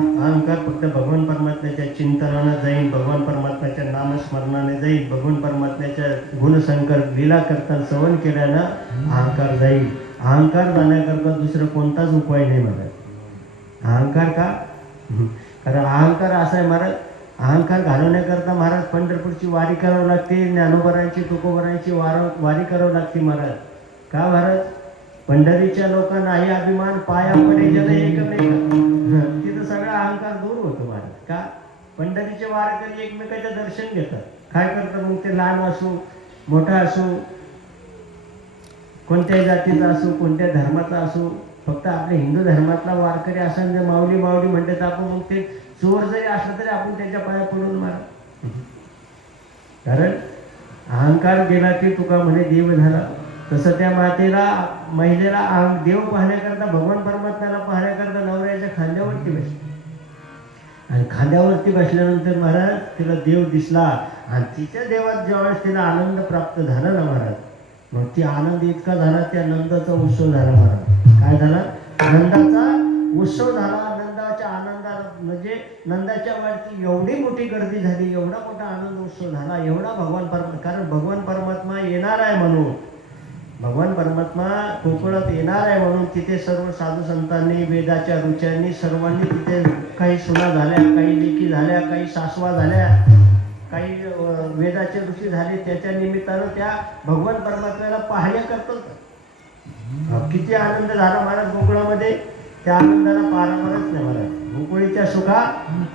अहंकार फक्त भगवान परमात्म्याच्या चिंतनानं जाईल भगवान परमात्म्याच्या नामस्मरणाने जाईल भगवान परमात्म्याच्या गुणसंकर लीला करता श्रवण केल्यानं अहंकार जाईल अहंकार जाण्याकरता दुसरं कोणताच उपाय नाही महाराज अहंकार का कारण अहंकार असा आहे महाराज अहंकार घालवण्याकरता महाराज पंढरपूरची वारी करावं लागते, ज्ञानोबरांची तुकोबरांची वारी करावं लागते महाराज. का महाराज? पंढरीच्या लोकांनाही अभिमान पाया पडे जन एकमेक. तिथं सगळा अहंकार दूर होतो महाराज. का? पंढरीचे वारकरी एकमेकाचे दर्शन घेतात. काय करतात मग? ते लहान असो मोठा असो, कोणत्याही जातीचा असो, कोणत्या धर्माचा असो, फक्त आपल्या हिंदू धर्मातला वारकरी असा जर माऊली माऊली म्हणतात आपण, मग ते चोर जरी असलं तरी आपण त्याच्या पाया पडून मारा. कारण अहंकार गेला की तुका म्हणे देव झाला. तसं त्या महिलेला देव पाहण्याकरता, भगवान परमात्म्याला पाहण्याकरता नवऱ्याच्या खांद्यावरती बसली. आणि खांद्यावरती बसल्यानंतर महाराज तिला देव दिसला. आणि तिच्या देवात ज्यावेळेस तिला आनंद प्राप्त झाला ना महाराज, मग ती आनंद इतका झाला, त्या नंदाचा उत्सव झाला महाराज. काय झाला? नंदाचा उत्सव झाला. नंदाच्या आनंदाला म्हणजे नंदाच्या वरती एवढी मोठी गर्दी झाली, एवढा मोठा आनंद उत्सव झाला, एवढा कारण भगवान परमात्मा येणार आहे म्हणून, भगवान परमात्मा कोकणात येणार आहे म्हणून तिथे सर्व साधू संतांनी, वेदाच्या ऋचांनी, सर्वांनी तिथे, काही सुना झाल्या, काही लेकी झाल्या, काही सासवा झाल्या, काही वेदाचे ऋषी झाले. त्याच्या निमित्तानं त्या भगवान परमात्म्याला पाहण्या करतात. किती आनंद झाला महाराज गोकुळामध्ये. त्या आनंदाला पारावरच नाही महाराज. गोकुळीच्या सुखा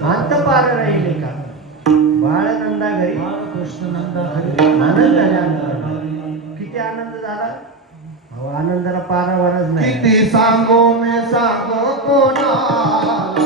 अंत पार राहिले का? बाळ नंदा घरी, कृष्ण नंदा घरी, आनंद झाला. किती आनंद झाला. आनंदाला पारावरच नाही. किती सांगो मी सांगो कोणाला.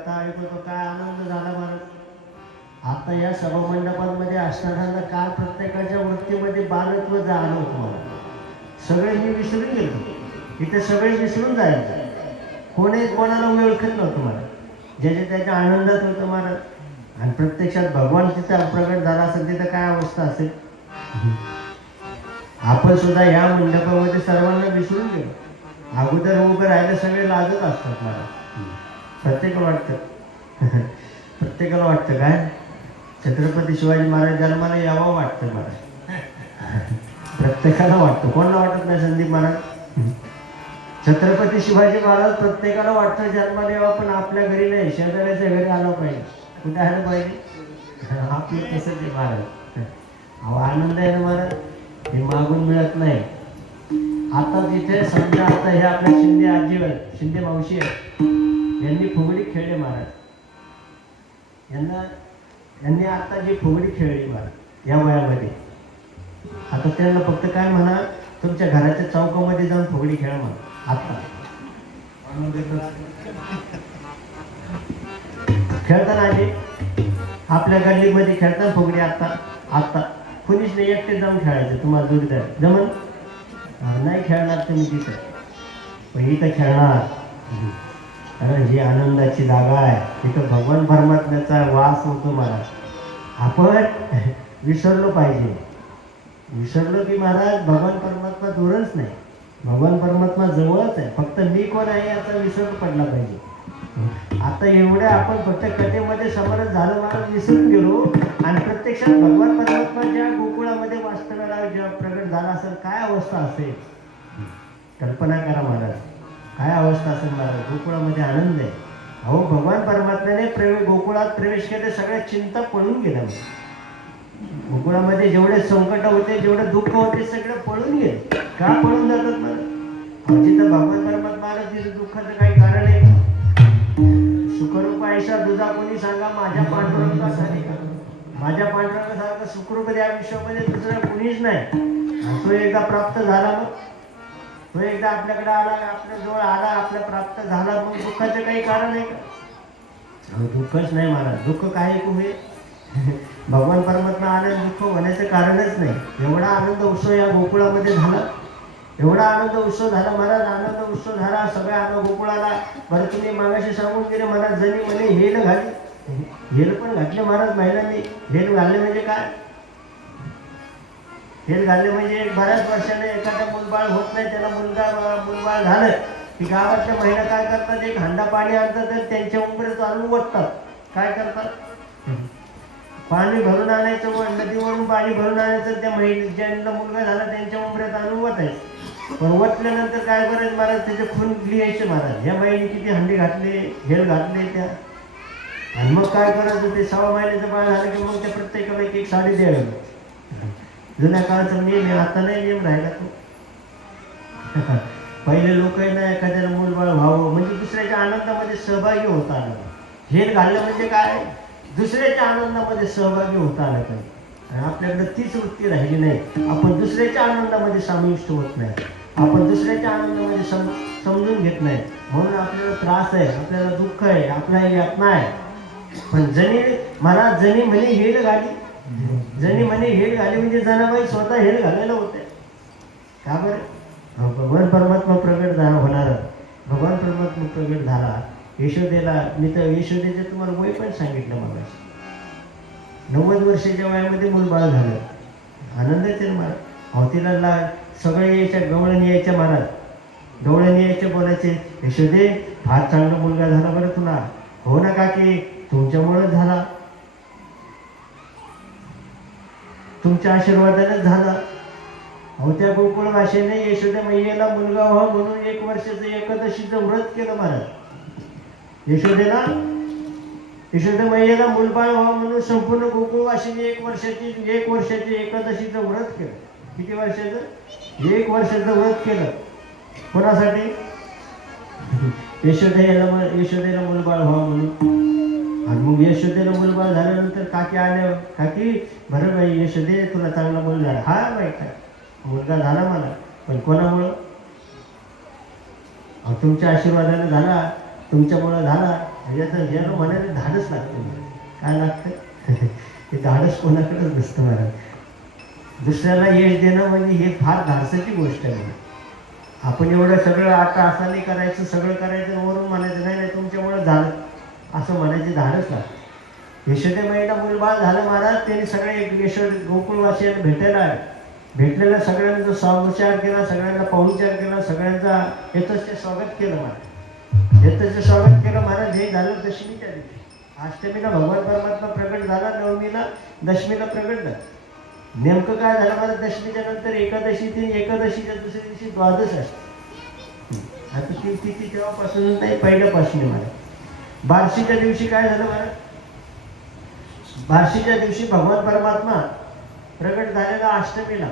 कथा ऐकतो, काय आनंद झाला महाराज. आता या सभामंडपांमध्ये असताना काल प्रत्येकाच्या वृत्तीमध्ये बालत्व जाणवत मला. सगळे मी विसरून गेलो, इथे सगळे विसरून जायचं, कोणी कोणाला ओळखत नव्हतं मला, ज्याच्या त्याच्या आनंदात होतं महाराज. आणि प्रत्यक्षात भगवान तिथं प्रगट झाला असेल तिथं काय अवस्था असेल. आपण सुद्धा या मंडपामध्ये सर्वांना विसरून गेलो. अगोदर उभं राहायला सगळे लाजत असतात मला. प्रत्येकाला वाटतं प्रत्येकाला वाटतं काय छत्रपती शिवाजी महाराज जन्माला यावं वाटतं मला. प्रत्येकाला वाटतं, कोणाला वाटत नाही संदीप महाराज. छत्रपती शिवाजी महाराज प्रत्येकाला वाटतं जन्माला यावं, पण आपल्या घरी नाही, शेजाऱ्याच्या घरी आलं पाहिजे. कुठे आलं पाहिजे आपलं तसंच आहे महाराज. अहो आनंद आहे ना महाराज, हे मागून मिळत नाही. आता तिथे समजा आता हे आपल्या शिंदे आजीवर शिंदे मावशी आहे, यांनी फुगडी खेळले महाराज. यांनी आता जी फुगडी खेळली महाराज या वयामध्ये, आता त्यांना फक्त काय म्हणा, तुमच्या घराच्या चौकामध्ये जाऊन फुगडी खेळा म्हणा. आता खेळताना आधी आपल्या गल्लीमध्ये खेळताना फुगडी आता आता कुणीच नाही, एकटे जाऊन खेळायचं. तुम्हाला जोडीदार जमन नाही खेळणार तुम्ही तिथं, पण इथं खेळणार. कारण ही आनंदाची जागा आहे, तिथं भगवान परमात्म्याचा वास होतो महाराज. आपण विसरलो पाहिजे. विसरलो की महाराज भगवान परमात्मा दूरच नाही, भगवान परमात्मा जवळच आहे. फक्त मी कोण आहे याचा विसर पडला पाहिजे. आता एवढं आपण फक्त कथेमध्ये समरस झालं महाराज, विसरून गेलो. आणि प्रत्यक्षात भगवान परमात्मा ज्या गोकुळामध्ये वास्तव्याला जेव्हा प्रगट झाला असेल, काय अवस्था असेल कल्पना करा महाराज. काय अवस्था असेल महाराज. गोकुळामध्ये आनंद आहे. अहो भगवान परमात्म्याने गोकुळात प्रवेश केले, सगळ्या चिंता पळून गेल्या. गोकुळामध्ये जेवढे संकट होते, जेवढे दुःख होते, सगळे पळून गेले. का पळून जातात महाराज. जिथं भगवान परमात्मा आला तिथं दुःखाचं काही कारण आहे. सुखरूप आयशा दुधा कोणी सांगा, माझ्या पांडुरंगासाठी का, माझ्या पांडुरंगासारखं सुखरूप या विश्वामध्ये दुसरं कुणीच नाही. तो एकदा प्राप्त झाला, मग तो एकदा आपल्याकडे आला, आपल्या जवळ आला, आपल्या प्राप्त झाला, मग दुःखाचं काही कारण आहे का. दुःखच नाही महाराज. दुःख काय होईल. भगवान परमात्मा आनंद दुःख होण्याचं कारणच नाही. एवढा आनंद उत्सव या गोकुळामध्ये झाला, एवढा आनंद उत्सव झाला महाराज. आनंद उत्सव झाला, सगळ्या आनंद गोकुळाला. बरं तुम्ही मागाशी सांगून गेले महाराज, जणी म्हणे हेल घाली, हेल पण घातले महाराज महिलांनी. हेल घालले म्हणजे काय. हेल घालले म्हणजे बऱ्याच वर्षाने एखादा मुलबाळ होत नाही, त्याला मुलबाळ झालं की गावातल्या महिला काय करतात, एक हांडा पाणी आणतात, तर त्यांच्या उंबरे चालून ओततात. काय करतात, पाणी भरून आणायचं, व नदीवरून पाणी भरून आणायचं, त्या ज्यांना मुलगा झाला त्यांच्या उंबऱ्यात आणून ओतायचं. पण ओतल्यानंतर काय करायचं महाराज, त्याचे खून लिहायचे महाराज. ह्या महिने किती हंडी घातले, हेल घातले त्या. आणि मग काय करायचं, ते 6 महिन्याचं बाळ झालं की मग त्या प्रत्येकाला एक साडी द्यावी. जुन्या काळाचा नियम आहे, आता नाही नियम राहिला तो. पहिले लोक ना एखाद्याला मूलबाळ व्हावं म्हणजे दुसऱ्याच्या आनंदामध्ये सहभागी होता आलं. हेल घालणं म्हणजे काय, दुसऱ्याच्या आनंदामध्ये सहभागी होता आलं पाहिजे. आणि आपल्याकडे तीच वृत्ती राहिली नाही. आपण दुसऱ्याच्या आनंदामध्ये समाविष्ट होत नाही, आपण दुसऱ्याच्या आनंदामध्ये समजून घेत नाही. म्हणून आपल्याला त्रास आहे, आपल्याला दुःख आहे, आपल्याला यातना आहे. पण जणी महाराज जणी म्हणे हेल घाली, जणी म्हणे हेल घाली म्हणजे जनाबाई स्वतः हेल घालायला होते. का बरं, भगवान परमात्मा प्रगट झाला होणार. भगवान परमात्मा प्रगट झाला यशोदेला. मी तर यशोदेचे तुम्हाला वय पण सांगितलं मला. 90 वर्षाच्या वयामध्ये मूलबाळ झालं. आनंदाचे महाराज. अवतीला सगळे यायच्या, गवळण यायच्या महाराज, गवळण यायचे, बोलायचे यशोदे फार चांगला मुलगा झाला बरं तुला. हो ना काकी, तुमच्यामुळेच झाला, तुमच्या आशीर्वादानेच झाला. अहो त्या गोकुळ भाषेने यशोदा मैयाला मुलगा व्हा म्हणून 1 वर्षाचं एकादशीचं व्रत केलं महाराज. यशोदेला, यशोदा मैयाला मुलबाळ व्हावं म्हणून संपूर्ण गोकुळवासीने 1 वर्षाची एकादशीचं व्रत केलं. किती वर्षाचं, 1 वर्षाचं व्रत केलं. कोणासाठी, यशोदेला मुलबाळ व्हावं म्हणून. आणि मग यशोदेला मुलबाळ झाल्यानंतर काकी आल्या, काकी बरं बाई यशोदे तुला चांगला मुलगा झाला. हा बाई काय मुलगा झाला मला, पण कोणामुळं, तुमच्या आशीर्वादाने झाला, तुमच्यामुळं झाला. याला म्हणायला धाडस लागतं मला. काय लागतं ते धाडस कोणाकडेच नसतं महाराज. दुसऱ्याला यश देणं म्हणजे हे फार धाडसाची गोष्ट आहे. आपण एवढं सगळं आता असं नाही करायचं, सगळं करायचं वरून म्हणायचं नाही नाही तुमच्यामुळं झालं असं म्हणायचे धाडस लागतं. यशोदेमाईला मुलबाळ झालं महाराज, त्यांनी सगळे एक यशोद गोकुळवासियांना भेटायला आले. भेटलेल्या सगळ्यांचा स्वागोपचार केला, सगळ्यांना पाहुणचार केला, सगळ्यांचा यथोचित स्वागत केलं महाराज. यथोचित स्वागत केलं महाराज. हे झालं दशमीच्या दिवशी. अष्टमीला भगवान परमात्मा प्रकट झाला, नवमीला दशमीला प्रकट झाला. नेमकं काय झालं मला, दशमीच्या नंतर एकादशी, ती एकादशीच्या दुसऱ्या दिवशी द्वादश असते. आता ती तिथी तेव्हापासून नाही, पहिल्यापासून मला. बार्शीच्या दिवशी काय झालं मला, बार्शीच्या दिवशी भगवान परमात्मा प्रकट झालेला अष्टमीला.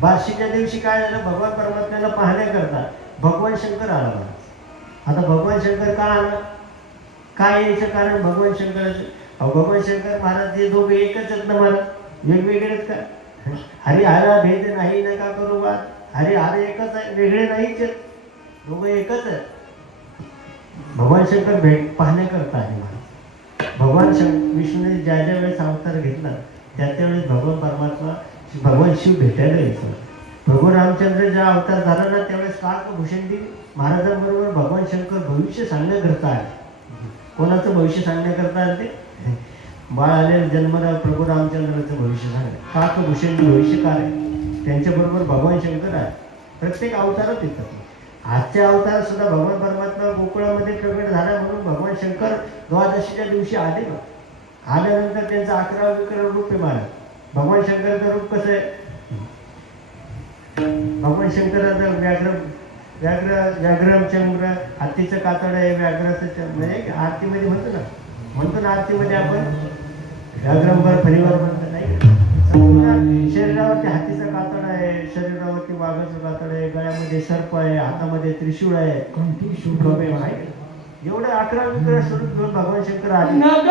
बार्शीच्या दिवशी काय झालं, भगवान परमात्म्याला पाहण्याकरता भगवान शंकर आला मला. आता भगवान शंकर का आला, काय यायचं कारण भगवान शंकराचं, भगवान शंकर महाराज हे दोघे एकच आहेत ना महाराज, वेगवेगळेच का. हरी हरा भेद नाही नका करू बात, हरी हर एकच आहे, वेगळे नाहीच आहेत, दोघं एकच आहेत. भगवान शंकर भेट पाहण्याकरता आहे महाराज. भगवान विष्णूने ज्या ज्या वेळेस अवतार घेतला त्या त्यावेळेस भगवान परमात्मा भगवान शिव भेटायला यायचं. प्रभू रामचंद्र ज्या अवतार झाला ना त्यावेळेस काकभूषण दिन महाराजांबरोबर भगवान शंकर भविष्य सांगण्याकरता आहे. कोणाचं भविष्य सांगण्याकरता आले ते, बाळ आले जन्मला प्रभू रामचंद्राचं भविष्य सांगणे. काकभूषण भविष्यकार आहे, त्यांच्याबरोबर भगवान शंकर आहे. प्रत्येक अवतारात येतात. आजच्या अवतारात सुद्धा भगवान परमात्मा गोकुळामध्ये प्रकट झाला म्हणून भगवान शंकर द्वादशीच्या दिवशी आले ना. आल्यानंतर त्यांचं 11 रूप आहे महाराज. भगवान शंकराचं रूप कसं आहे, भगवान शंकराचं व्याघ्रचंद्र, हत्तीचं कातड आहे, व्याघ्राचं म्हणजे आरतीमध्ये म्हणतो ना आरतीमध्ये आपण व्याघ्रंबर फणीवर म्हणतो नाही. शरीरावरती हत्तीचा कातड आहे, शरीरावरती वाघाचं कातड आहे, गळ्यामध्ये सर्प आहे, हातामध्ये त्रिशूळ आहे, एवढं 11 स्वरूप घेऊन भगवान शंकर आले.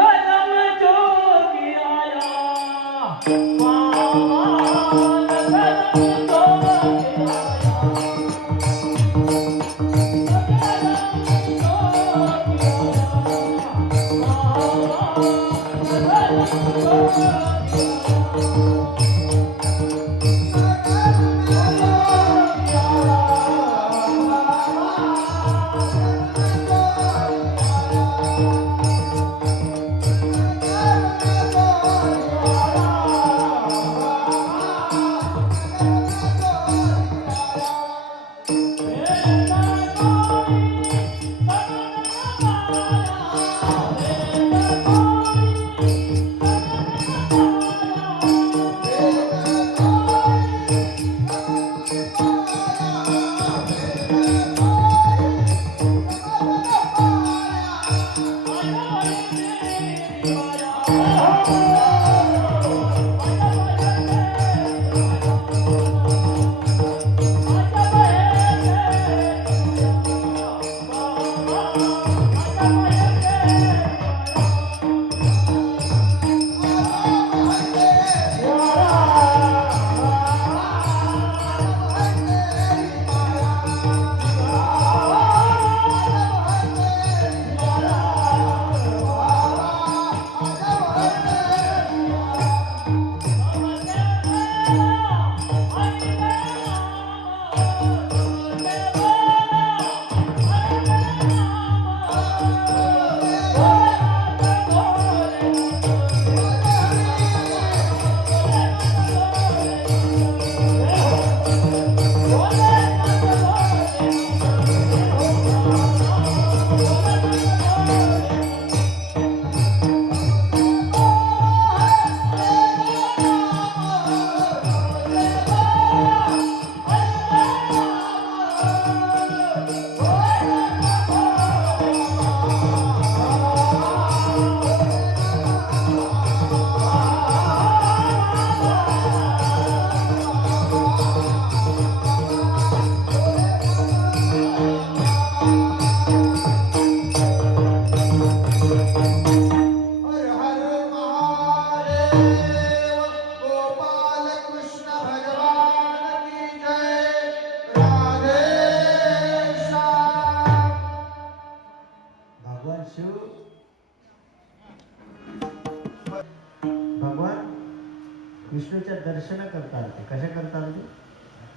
विष्णूच्या दर्शनाकरता आलते. कशा करता आलते?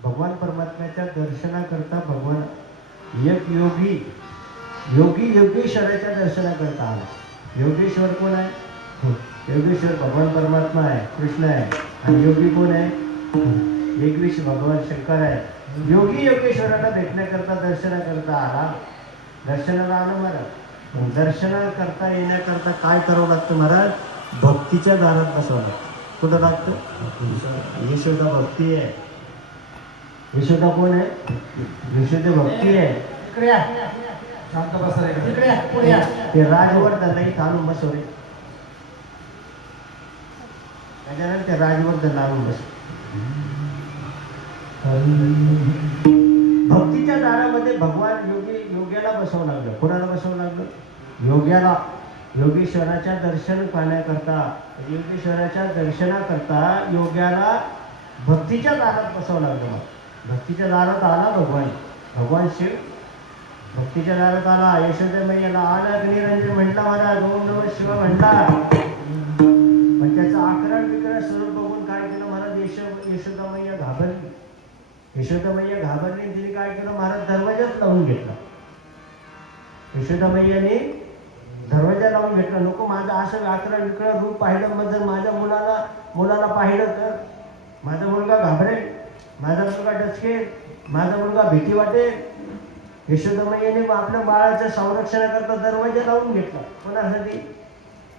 भगवान परमात्म्याच्या दर्शनाकरता भगवान एक योगी योगेश्वराच्या दर्शनाकरता आला. योगेश्वर कोण आहे? योगेश्वर भगवान परमात्मा आहे, कृष्ण आहे. आणि योगी कोण आहे? एकविश भगवान शंकर आहे. योगी योगेश्वराला भेटण्याकरता दर्शनाकरता आला. दर्शनाला आलं महाराज. दर्शनाकरता येण्याकरता काय करावं लागतं महाराज? भक्तीच्या दारात बसावं लागतं. कुठं लागतं? यशोदा भक्ती आहे. यशोदा कोण आहे? यशोदा भक्ती आहे. इकडे या. शांत बसा रे. इकडे या, पुढे या. ते राजवर्धनला इथं आणून बसव रे. त्याच्यानंतर ते राजवर्धनला आणून बसव. भक्तीच्या दारामध्ये भगवान योग्याला बसवं लागलं. कोणाला बसवं लागलं? योग्याला. योगेश्वराच्या दर्शन पाहण्याकरता, योगेश्वराच्या दर्शनाकरता योग्याला भक्तीच्या दारात बसवं लागलं. भक्तीच्या दारात आला भगवान शिव. भक्तीच्या दारात आला. यशोदा मैयाला आला निरंजन म्हटला महाराज. ओम नमः शिवाय म्हटला. पण त्याचं आकरण विकरण स्वरूप बघून काय केलं महाराज? यशोदा मैया घाबरली. यशोदा मैया घाबरली. तिने काय केलं महाराज? दरवाजाच लावून घेतला. यशोदा मैयाने दरवाजा लावून घेतला. नको माझं असं आकरण विकरण रूप पाहिलं, मग जर माझ्या मुलाला पाहिलं तर माझा मुलगा घाबरेल, माझा मुलगा डचकेल, माझा मुलगा भीती वाटेल. यशोदा मैयाने आपल्या बाळाच्या संरक्षणाकरता दरवाजा लावून घेतला. कोणासाठी?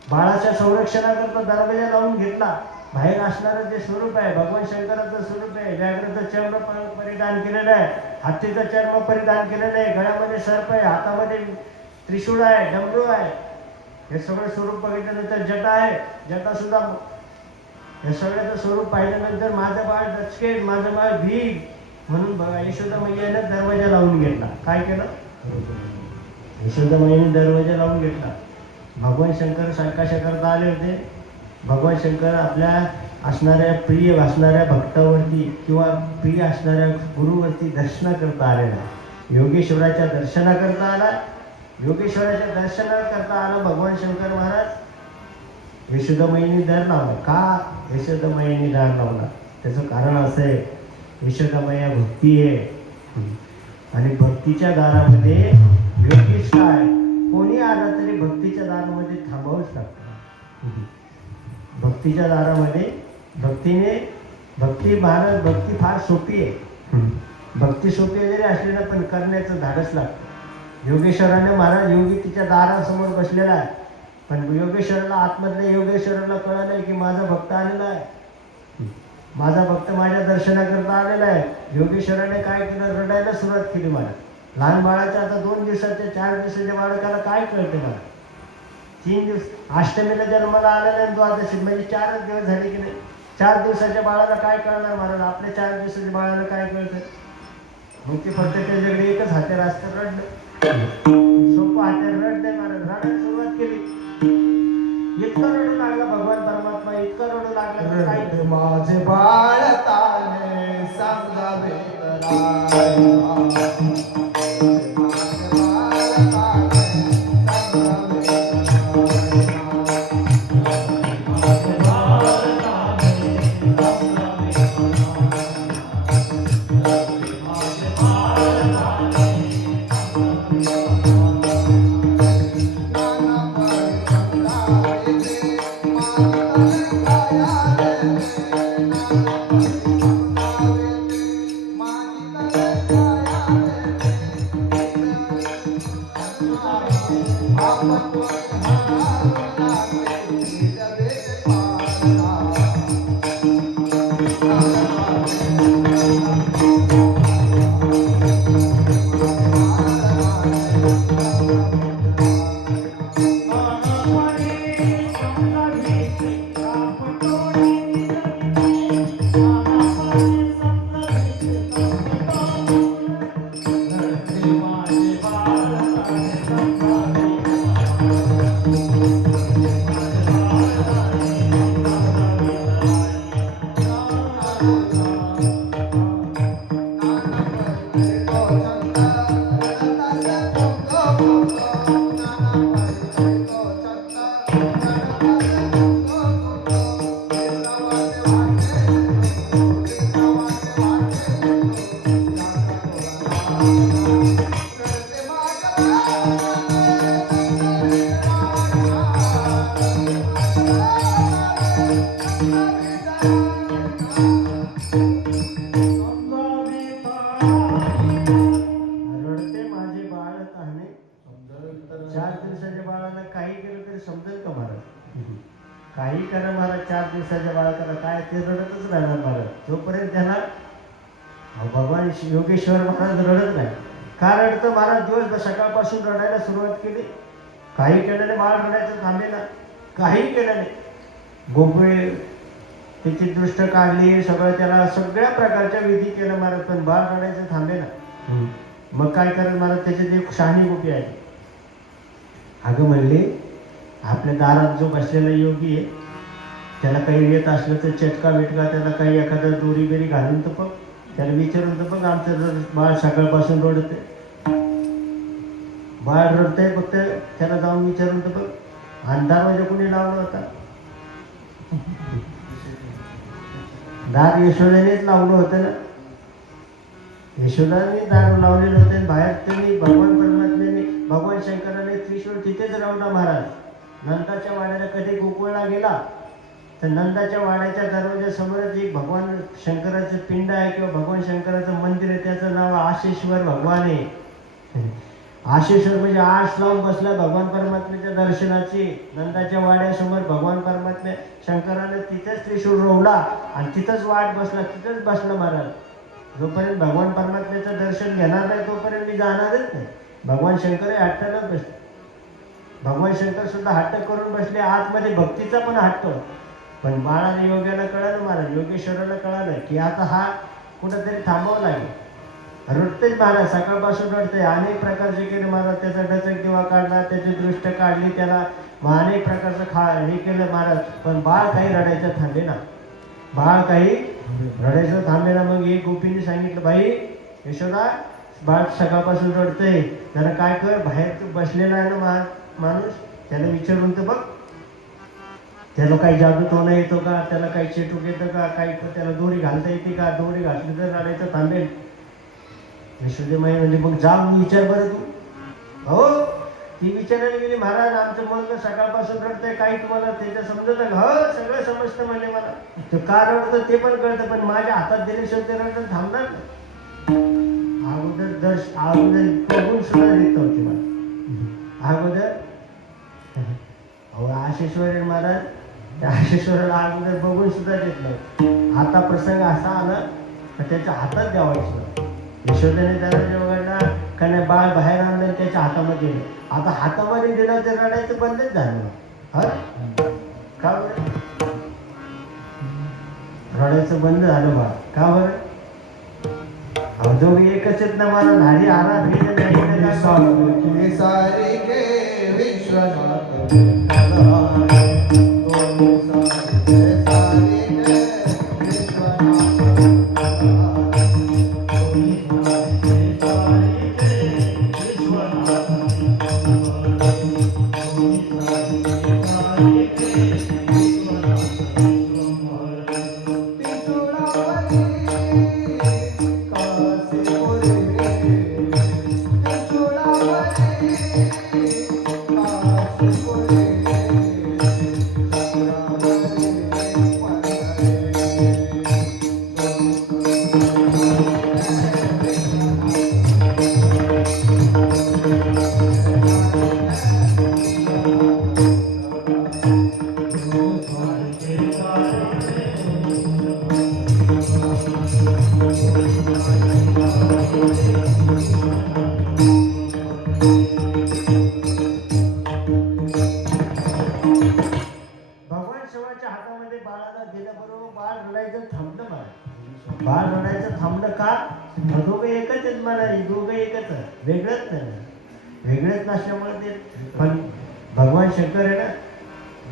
बाळाच्या संरक्षणाकरता दरवाजा लावून घेतला. बाहेर असणारं जे स्वरूप आहे भगवान शंकराचं स्वरूप आहे. व्याघ्राचं चर्म परिधान केलेलं आहे, हत्तीचं चर्म परिधान केलेलं आहे, गळ्यामध्ये सर्प आहे, हातामध्ये त्रिशूळ आहे, डमरू आहे. हे सगळं स्वरूप बघितल्यानंतर जटा आहे, जटा सुद्धा. हे सगळ्याचं स्वरूप पाहिल्यानंतर माझं बाळ दचकेल, माझं बाळ भीग म्हणून बघा यशोदा मैयाने दरवाजा लावून घेतला. काय केलं? यशोदा मैयाने दरवाजा लावून घेतला. भगवान शंकर कशाकरता आले होते? भगवान शंकर आपल्या असणाऱ्या प्रिय असणाऱ्या भक्तावरती किंवा प्रिय असणाऱ्या गुरुवरती दर्शनाकरता आलेला. योगेश्वराच्या दर्शनाकरता आला. योगेश्वराच्या दर्शनाकरता आला भगवान शंकर महाराज. यशोदामाईने दार लावला. का यशोदामाईने दार लावला? त्याचं कारण असं आहे, यशोदामाया भक्ती आहे. आणि भक्तीच्या दारामध्ये योगेश काय, कोणी आला तरी भक्तीच्या दारामध्ये थांबावंच लागतं. भक्तीच्या दारामध्ये भक्ती महाराज, भक्ती फार सोपी आहे. भक्ती सोपी जरी असली ना, पण करण्याचं धाडस लागतं. योगेश्वराने महाराज योगी तिच्या दारासमोर बसलेला आहे, पण योगेश्वराला आतमधल्या योगेश्वराला कळालंय की माझा भक्त आलेला आहे, माझा भक्त माझ्या दर्शनाकरता आलेला आहे. योगेश्वराने काय केलं? रडायला सुरुवात केली. मला लहान बाळाच्या आता 2 दिवसाच्या 4 दिवसाच्या बाळकाला काय कळते? मला 3 दिवस अष्टमीला जन्माला आलेला आहे, द्वादशी म्हणजे 4च दिवस झाले की नाही. 4 दिवसाच्या बाळाला काय कळणार महाराज? आपल्या 4 दिवसाच्या बाळाला काय कळतं? मग ते फक्त त्याच्याकडे एकच हात्यार असतं, रडलं. सोपं हात्यार रडलंय महाराज. रडायला सुरुवात केली. इतका रडू लागला भगवान परमात्मा, इतका रडू लागला काय रडते माझे बाळ ताने सांगावे काही करा महाराज, 4 दिवसाच्या बाळकाला काय ते रडतच राहणार महाराज जोपर्यंत त्यांना भगवान योगेश्वर महाराज रडत नाही. का रडतं महाराज? दिवसभर सकाळपासून रडायला सुरुवात केली, काही केल्याने बाळ रडायचं थांबेना, काही केल्याने गोकुळे त्याची दृष्ट काढली, सगळं त्याला सगळ्या प्रकारच्या विधी केल्या महाराज, पण बाळ रडायचं थांबेना. मग काय करत महाराज? त्याच्यात एक शहाणी गोपी आहे. अगं म्हणले, आपल्या दारात जो बसलेला योगी आहे त्याला काही येत असलं तर चटका बिटका, त्याला काही एखादा दोरी बिरी घालून तर बघ, त्याला विचारून तर बघ, आमचं बाळ सकाळपासून रडते, बाळ रडतंय, फक्त त्याला जाऊन विचारून तर बघ. आणि दरवाजा कोणी लावला होता? दार यशोदानेच लावलं होतं ना, यशोदाने दार लावलेलं होतं. बाहेर त्यांनी भगवान परमात्म्याने, भगवान शंकराने त्रिशूळ तिथेच लावला महाराज. नंदाच्या वाड्याला कधी गोकुळला गेला तर नंदाच्या वाड्याच्या दरवाजासमोरच एक भगवान शंकराचं पिंड आहे किंवा भगवान शंकराचं मंदिर आहे, त्याचं नाव आशेश्वर भगवान आहे. आशेश्वर म्हणजे आश लावून बसला भगवान परमात्म्याच्या दर्शनाची. नंदाच्या वाड्यासमोर भगवान परमात्मा शंकराने तिथेच त्रिशूळ रोवला आणि तिथंच वाट बसला, तिथंच बसला महाराज. जोपर्यंत भगवान परमात्म्याचं दर्शन घेणार नाही तोपर्यंत मी जाणारच नाही. भगवान शंकर हट्टालाच बसले, भगवान शंकर सुद्धा हट्ट करून बसले, आतमध्ये भक्तीचा पण हट्ट. पण बाळाने योग्याला कळालं महाराज, योगेश्वराला कळालं की आता हा कुठंतरी थांबावं लागेल. रडतेच महाराज, सकाळपासून रडते, अनेक प्रकारचे केले महाराज. त्याचा डचक दिवा काढला, त्याची दृष्ट काढली, त्याला अनेक प्रकारचं हे केलं महाराज, पण बाळ काही रडायचं थांबे ना, बाळ काही रडायचं थांबे ना. मग एक गोपीने सांगितलं, बाई यशोदा, बाळ सकाळपासून रडतंय, त्याला काय कर, बाहेर तू बसलेला आहे ना माणूस, त्याला विचारून तर बघ, त्याला काही जादू टोना येतो का, त्याला काही चेटूक येतं का, काही त्याला दोरी घालता येते का, दोरी घातली तर रडायचं थांबेल. यशोदेमाई म्हणजे मग जाऊन विचार बरं तू. हो, ती विचारायला गेली, महाराज आमचं मुलगा सकाळपासून रडतंय, काही तुम्हाला त्याचं समजतं का? हो, सगळं समजतं म्हणजे मला, तो का रडतं ते पण कळतं, पण माझ्या हातात दिल्याशिवाय ते रडतं थांबणार ना. अगोदर बघून सुद्धा देत नव्हती मला अगोदर. अहो आशेश्वर महाराज, त्या आशेश्वराला अगोदर बघून सुद्धा देत नव्हतं. आता प्रसंग असा आला तर त्याच्या हातात द्यावायचं. यशोदेने दरवाजा उघडला का नाही, बाळ बाहेर आणलं त्याच्या हातामध्ये दिलं. आता हातामध्ये दिलं तर रडायचं बंदच झालं. हा का बरं? रडायचं बंद झालं बाळ, का बरं? दोघे एकच आहेत ना मला, धाडी आला भेद नाही सारे के विश्वनाथ बाळ रडायचं थांबलं का? दोघं एकच आहेत मला, दोघं एकच आहे, वेगळंच नाही. वेगळंच नसल्यामुळे ते, पण भगवान शंकर आहे ना,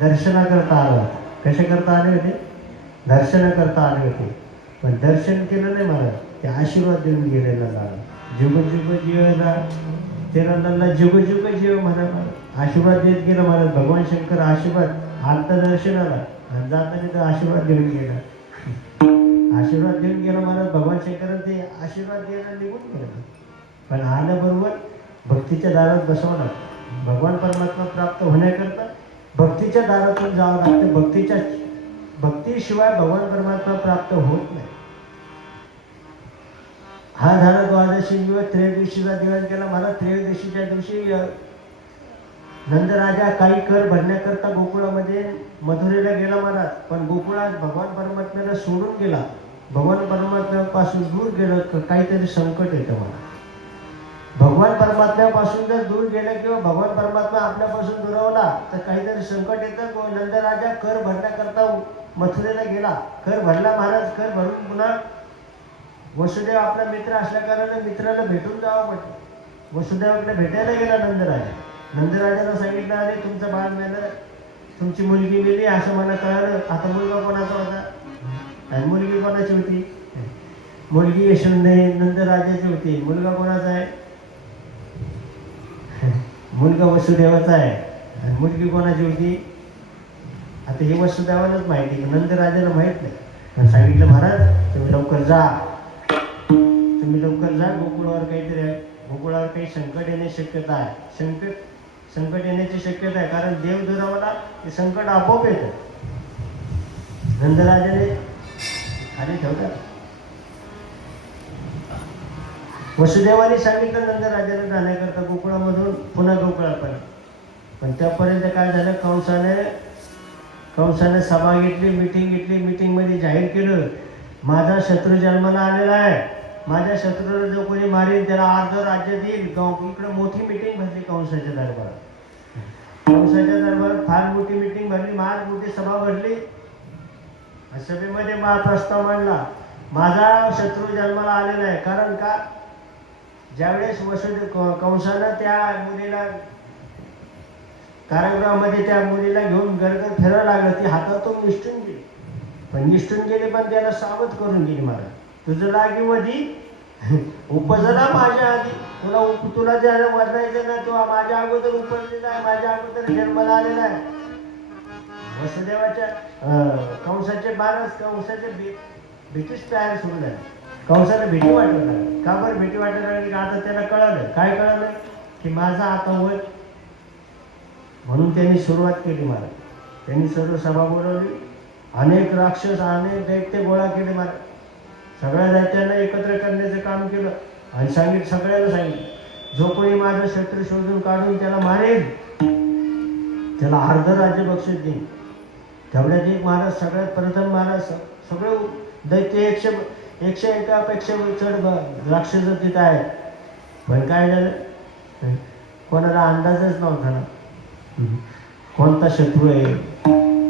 दर्शना करता आला. कशा करता आले होते? दर्शना करता आले होते. पण दर्शन केलं नाही मला, ते आशीर्वाद देऊन गेलेला झाला. जुग जुग जीवना तेरा नल्ला जुग जुग जीव म्हणा, आशीर्वाद देत गेला मला. भगवान शंकर आशीर्वाद आलता दर्शनाला आणि जाताना तो आशीर्वाद देऊन गेला. आशीर्वाद देऊन गेला महाराज. भगवान शंकर ते आशीर्वाद द्यायला निघून गेला, पण आल्याबरोबर भक्तीच्या दारात बसवणार. भगवान परमात्मा प्राप्त होण्याकरता भक्तीच्या दारातून जावं लागतं. भक्तीशिवाय भगवान परमात्मा प्राप्त होत नाही. हा झाला द्वादशी दिवस. त्रयोदशीचा दिवस गेला महाराज. त्रयोदशीच्या दिवशी नंदराजा काही कर भरण्याकरता गोकुळामध्ये मथुरेला गेला महाराज, पण गोकुळात भगवान परमात्म्याला सोडून गेला, भगवान परमात्म्यापासून दूर गेलं तर काहीतरी संकट येतं मला. भगवान परमात्म्यापासून जर दूर गेलं किंवा भगवान परमात्मा आपल्यापासून दुरावला तर काहीतरी संकट येतं. नंदराजा कर भरण्याकरता मथुरेला गेला, कर भरला महाराज. कर भरून पुन्हा वसुदेव आपला मित्र असल्या कारणाने मित्राला भेटून जावं म्हटलं. वसुदेवाकडे भेटायला गेला नंदराजा. नंदराजाला सांगितलं, अरे तुमचं बाळ मेलं, तुमची मुलगी मेली असं मला कळालं. आता मुलगा कोणाचा होता आणि मुलगी कोणाची होती? मुलगी यशोदे नंदराजाची होती. मुलगा कोणाचा आहे? मुलगा वसुदेवाचा आहे. आणि मुलगी कोणाची होती? आता हे वसुदेवालाच माहिती, नंदराजाला माहित नाही. पण सांगितलं, महाराज तुम्ही लवकर जा, तुम्ही लवकर जा, गोकुळावर काहीतरी आहे, गोकुळावर काही संकट येण्याची शक्यता आहे. संकट येण्याची शक्यता आहे, कारण देव दुरावला ते संकट आपोआप येतं. नंदराजाने आधी ठेवतात. वसुदेवाने सांगितलं नंदराजाला जाण्याकरता गोकुळामधून पुन्हा गोकुळापर्यंत. पण त्यापर्यंत काय झालं, कंसाने सभा घेतली, मिटिंग घेतली. मिटिंगमध्ये जाहीर केलं, माझा शत्रू जन्माला आलेला आहे, माझ्या शत्रूला जो कोणी मारेल त्याला अर्ध राज्य देईल. इकडं मोठी मिटिंग भरली कंसाच्या दरबारात. कंसाच्या दरबारात फार मोठी मिटिंग भरली, फार मोठी सभा भरली. सभेमध्ये प्रस्ताव मांडला, माझा शत्रू जन्माला आलेला आहे. कारण का, ज्यावेळेस कंसानं त्या मुलीला कारागृहामध्ये त्या मुलीला घेऊन गरगर फिरायला लागलं, ती हातातून निष्ठून गेली. पण निष्ठून गेली, पण त्याला सावध करून गेली, महाराज तुझं लागी वधी उपजला माझ्या आधी. तुला ज्याला वधायचं ना, तो माझ्या अगोदर उपजलेला आहे, माझ्या अगोदर जन्माला आलेला आहे. वसुदेवाच्या कंसाचे भीतीच तयार सुरू झाली. कंसाला भीती वाटत लागली. का बरं भीती वाटायला लागली? आता त्याला कळालं. काय कळालं? की माझा आता वय. म्हणून त्यांनी सुरुवात केली महाराज. त्यांनी सर्व सभा बोलवली, अनेक राक्षस अनेक दैत्य गोळा केले महाराज. सगळ्या दैत्यांना एकत्र करण्याचं काम केलं आणि सगळ्यांना सांगितलं, जो कोणी माझा शत्रू शोधून काढून त्याला मारेल त्याला अर्ध राज्य बक्षीस देईन. तेवढ्यात एक महाराज, सगळ्यात प्रथम महाराज, सगळे दैत्य 101पेक्षा चढ राक्षस तिथं आहेत. पण काय झालं, कोणाला अंदाजच नव्हता ना कोणता शत्रू आहे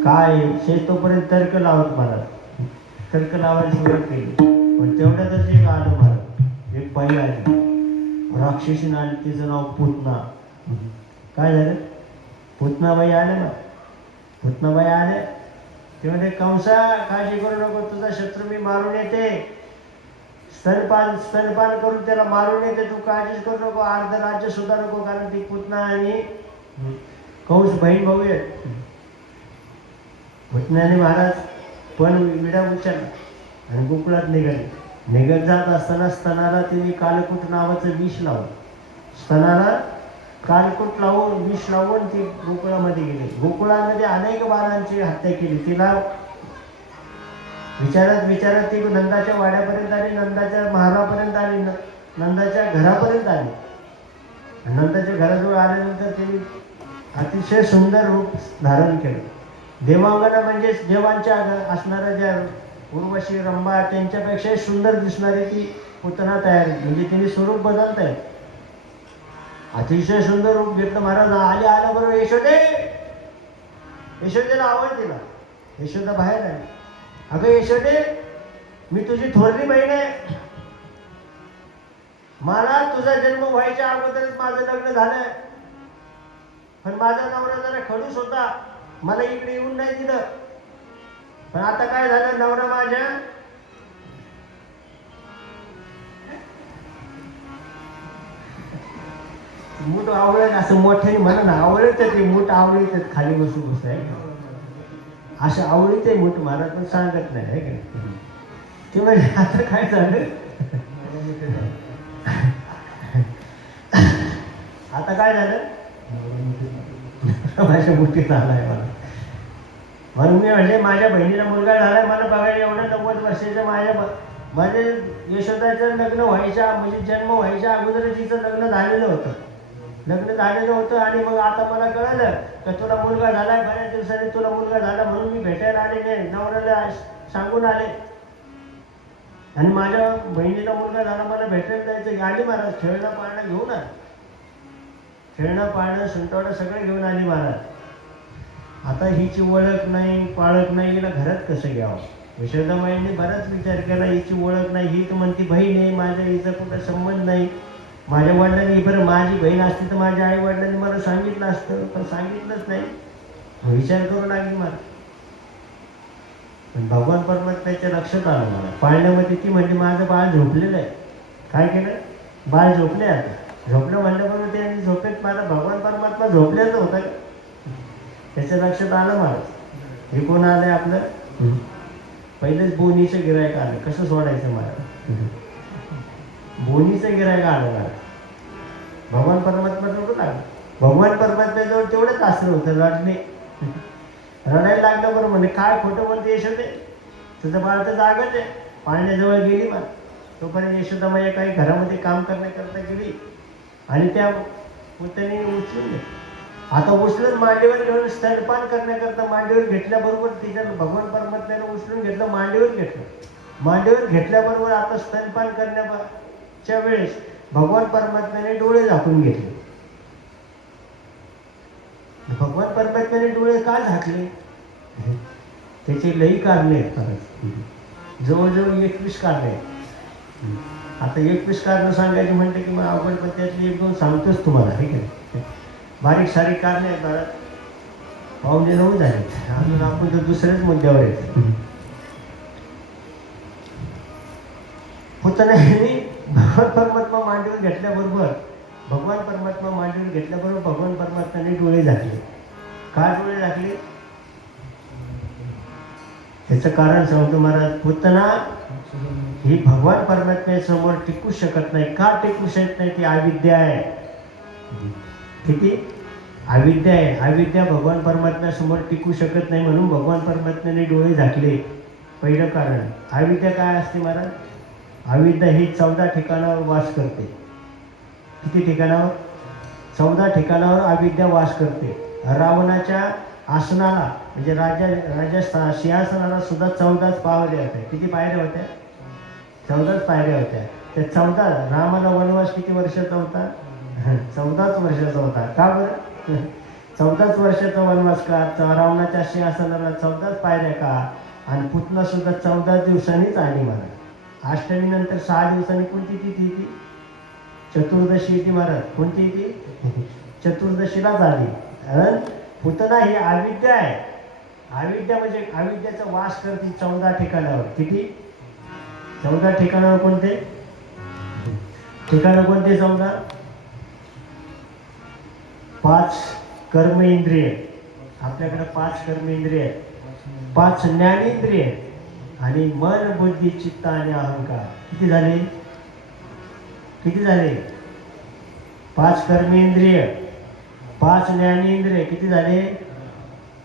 काय आहे. तोपर्यंत तर्क लावत महाराज, तर्क लावायला सुरुवात केली. पण तेवढ्यातच एक आलं महाराज, एक बाई आली, राक्षसीन आली, तिचं नाव पूतना. काय झालं, पूतनाबाई आल्या ना. पूतनाबाई आले ते म्हणजे, कंसा काळजी करू नको, तुझा शत्रू मी मारून येते, स्तनपान करून त्याला मारून येते, तू काळजीच करू नको, अर्ध राज्य सुद्धा नको. कारण ती पूतना आणि कंस बहीण भाऊ आहेत. पूतनाने महाराज पण विडा उचलला आणि गोकुळात निघत जात असताना स्तनाला तिने कालकूट नावाचं विष लावलं. स्तनाला कालकूट लावून विष लावून ती गोकुळामध्ये गेली. गोकुळामध्ये अनेक बाळांची हत्या केली. तिला विचारत ती नंदाच्या वाड्यापर्यंत आली, नंदाच्या महालापर्यंत आली, नंदाच्या घरापर्यंत आली. नंदाच्या घराजवळ आल्यानंतर तिने अतिशय सुंदर रूप धारण केलं. देवांगना म्हणजे देवांच्या असणाऱ्या ज्या उर्वशी रंभा त्यांच्यापेक्षा सुंदर दिसणारी ती पूतना तयार, म्हणजे तिने स्वरूप बदलत आहे. अतिशय सुंदर रूप घेतलं महाराज. आल्या बरोबर यशोदेला आवाज दिला. यशोदा बाहेर आली. अगं यशोदे, मी तुझी थोरली बहीण आहे. मला तुझा जन्म व्हायच्या अगोदरच माझं लग्न झालंय, पण माझा नवरा जरा खडूस होता, मला इकडे येऊन नाही दिलं. पण आता काय झालं, नवरा माझ्या मूठ आवळत, असं मोठ्याने म्हणा ना, आवळत ते मूठ आवळीत खाली बसू आहे असं आवळीत आहे मूठ. मला पण सांगत नाही आहे का ते. म्हणजे आता काय झालं, आता काय झालं, माझ्या मुठीत आलाय मला. म्हणून मी म्हणजे माझ्या बहिणीला मुलगा झालाय, मला बघायला एवढं 90 वर्षाच्या माझे यशोदाचं लग्न व्हायच्या म्हणजे जन्म व्हायच्या अगोदर तिचं लग्न झालेलं होतं. लग्न झालेलं होतं आणि मग आता मला कळलं का तुला मुलगा झालाय, बऱ्याच दिवसांनी तुला मुलगा झाला म्हणून मी भेटायला आले नाही, नवऱ्याला सांगून आले. आणि माझ्या बहिणीला मुलगा झाला, मला भेटायला जायचं. आली महाराज, खेळणं पाळणं घेऊन आली, खेळणं पाळणं सुंटवणं सगळं घेऊन आली महाराज. आता हिची ओळख नाही पाळख नाही, हिला घरात कसं घ्यावं. यशोदामाईंनी बराच विचार केला, हिची ओळख नाही, ही तर म्हणती बहीण आहे, माझ्या हिचा कुठं संबंध नाही. माझ्या वडिलांनी, बरं माझी बहीण असती तर माझ्या आई वडिलांनी मला सांगितलं असतं, पण सांगितलंच नाही. विचार करू लागली मला. पण भगवान परमात्म्याच्या लक्षात आलं मला. पाळण्यामध्ये ती म्हणजे माझं बाळ झोपलेलं आहे. काय केलं, बाळ झोपले. आता झोपलं म्हणल्याबरोबर ते झोपेत मला भगवान परमात्मा झोपलेलं होता का, त्याच्या लक्षात आलं मला. हे कोण आलंय आपलं, पहिलेच बोनीचं गिरायक आलं. कसं सोडायचं मला, बोनीचं गिरायक आलं मला. भगवान परमात्म्याजवळ लागलं. भगवान परमात्म्याजवळ तेवढंच आसरं होतं, रडणे. रडायला लागलं बरं म्हणे, काय खोटं बोलते यशोदे, तुझं बाळ तर जागच आहे. पाळण्याजवळ गेली मला. तोपर्यंत यशोदामाई काही घरामध्ये काम करण्याकरता गेली आणि त्या पुतणी उचलून घे. आता उचलून मांडीवर घेऊन स्तनपान करण्याकरता मांडीवर घेतल्याबरोबर तिच्या भगवान परमात्म्याने उचलून घेतलं, मांडीवर घेतलं. मांडीवर घेतल्याबरोबर आता स्तनपान करण्याच्या वेळेस भगवान परमात्म्याने डोळे झाकून घेतले. भगवान परमात्म्याने डोळे का झाकले, त्याचे लई कारणे आहेत. जवळजवळ 21 कारणे आहेत. आता 21 कारणं सांगायची म्हणते की मग अवघड, पण त्यातली 1-2 सांगतोच तुम्हाला. ठीक आहे, बारीक सारीक कारणे आहेत मला. 8:45 झाले, अजून आपण तर दुसऱ्याच मुद्द्यावर येतो. पुतण्याने भगवान परमात्मा मांडीवर घेतल्याबरोबर भगवान परमात्मा मांडीवर घेतल्याबरोबर भगवान परमात्म्याने डोळे झाकले. का डोळे झाकले, त्याचं कारण सांगतो महाराज. पुतना ही भगवान परमात्म्यासमोर टिकू शकत नाही. का टिकू शकत नाही, ती अविद्या आहे. किती अविद्या आहे. अविद्या भगवान परमात्म्यासमोर टिकू शकत नाही, म्हणून भगवान परमात्म्याने डोळे झाकले. पहिलं कारण. अविद्या काय असते महाराज, अविद्या ही 14 ठिकाणावर वास करते. किती ठिकाणावर, 14 ठिकाणावर अविद्या वास करते. रावणाच्या आसनाला म्हणजे राजा सिंहासनाला सुद्धा 14च पायऱ्या होत्या. किती पायऱ्या होत्या, 14च पायऱ्या होत्या. त्या 14, रामाला वनवास किती वर्षाचा होता, 14च वर्षाचा होता. का बरं 14च वर्षाचा वनवास का, रावणाच्या सिंहासनाला 14च पायऱ्या का, आणि पुतना सुद्धा 14 दिवसांनीच आली मला. अष्टमी नंतर 6 दिवसांनी कोणती तिथी ती, चतुर्दशी येते महाराज. कोणती ती, चतुर्दशीलाच आली. कारण पुतना ही अविद्या आहे. अविद्या म्हणजे अविद्याचा वास करते 14 ठिकाणावर. किती, 14 ठिकाणावर. कोणते ठिकाणं, कोणते 14, 5 कर्म इंद्रिय. आपल्याकडे 5 कर्म इंद्रिय आहेत, 5 ज्ञानेंद्रिय आहेत, आणि मन बुद्धी चित्त आणि अहंकार. किती झाले, किती झाले, 5 कर्मेंद्रिय, 5 ज्ञानेंद्रिय, किती झाले,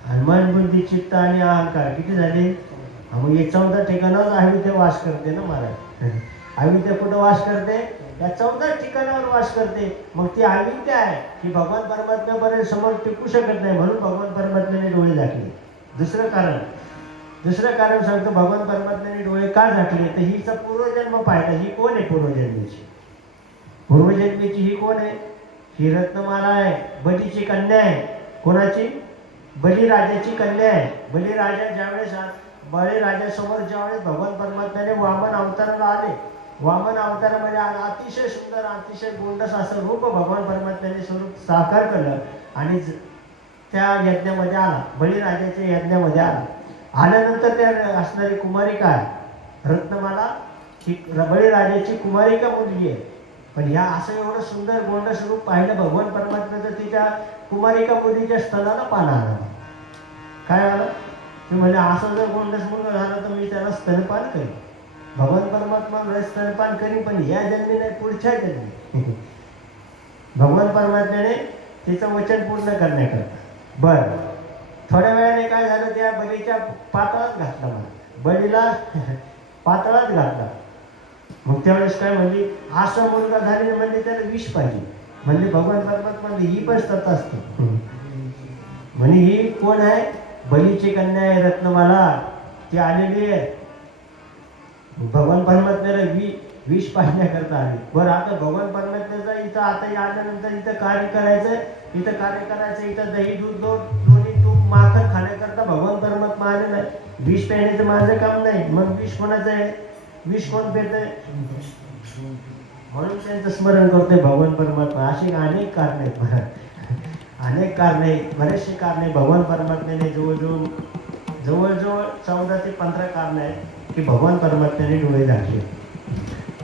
आणि मन बुद्धी चित्त आणि अहंकार किती झाले. मग हे 14 ठिकाणावर अविद्या वास करते ना महाराज. अविद्या कुठं वास करते, या 14 ठिकाणावर वास करते. मग ती अविद्या आहे की भगवान परमात्म्यापर्यंत समोर टिकू शकत नाही, म्हणून भगवान परमात्म्याने डोळे झाकले. दुसरं कारण सांगतो, भगवान परमात्म्याने डोळे का झाकले, तर हिचा पूर्वजन्म पाहिला. ही कोण आहे पूर्वजन्मीची, पूर्वजन्मीची ही कोण आहे, ही रत्नमाला आहे, बलीची कन्या आहे. कोणाची, बलीराजाची कन्या आहे. बलीराजा ज्यावेळेस बळीराजासमोर ज्यावेळेस भगवान परमात्म्याने वामन अवताराला आले, वामन अवतारामध्ये अतिशय सुंदर अतिशय गोंडस असं रूप भगवान परमात्म्याने स्वरूप साकार केलं आणि त्या यज्ञामध्ये आला, बळीराजाच्या यज्ञामध्ये आल्यानंतर त्या असणारी कुमारिका आहे रत्नमाला, ही बळीराजाची कुमारिका मुलगी आहे. पण ह्या असं एवढं सुंदर गोंडस रूप पाहिलं भगवान परमात्म्याचं, तिच्या कुमारिका मुलीच्या स्तनाला पान आला. काय आलं, ते म्हणजे असं जर गोंडस मुलगा झाला तर मी त्याला स्तनपान करेन. भगवान परमात्मा स्तनपान करीन, पण या जन्मी नाही, पुढच्या जन्मी. भगवान परमात्म्याने तिचं वचन पूर्ण करण्याकरता. बरं, थोड्या वेळाने काय झालं, त्या बलीच्या पातळात घातला मला, बलीला पातळात घातला. मग त्यावेळेस काय म्हणली, असा मुलगा झाले म्हणजे त्याला विष पाहिजे. म्हणजे भगवान परमात्मा म्हणजे ही पण सत्ता असते. म्हणे ही कोण आहे? बलीची कन्या आहे रत्नमाला, ती आलेली आहे भगवान परमात्म्याला विष पाहण्याकरता आली. बरं आता भगवान परमात्म्याचा इथं आता आल्यानंतर इथं कार्य करायचं, इथं दही दूध दोन्ही तूप माखन खाण्याकरता भगवान परमात्मा आले नाही. विष प्यायण्याचं माझं काम नाही. मग विष कोणाचं आहे? विष कोण पेतंय? म्हणून त्यांचं स्मरण करतोय भगवान परमात्मा. अशी अनेक कारणे आहेत, अनेक कारणे, बरेचसे कारणे भगवान परमात्म्याने जवळजवळ 14 ते 15 कारणे आहेत की भगवान परमात्म्याने डोळे दाखले.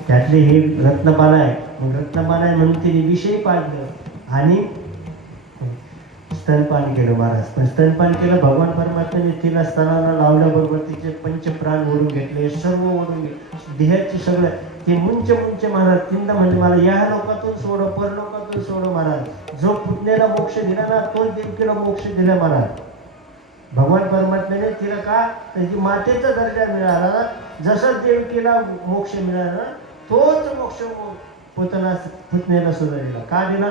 त्यातले हे रत्नमाला आहे. मग रत्नमाला आहे म्हणून तिने विषयी पाडलं आणि स्तनपान केलं महाराज. पण स्तनपान केलं भगवान परमात्म्याने. तिला स्तनाला लावल्याबरोबर तिचे पंचप्राण ओढून घेतले, सर्व ओढून घेतले, देहाची सगळं. ते मुंच महाराज तीनदा म्हणजे मला या लोकातून सोड, परलोकातून सोड महाराज. जो पुतण्याला मोक्ष दिला ना तोच देवकीला मोक्ष दिला महाराज. भगवान परमात्म्याने तिला का त्याची मातेचा दर्जा मिळाला ना, जसं देवकीला मोक्ष मिळाला ना तोच मोक्ष पुतण्याला सुद्धा दिला. का दिला?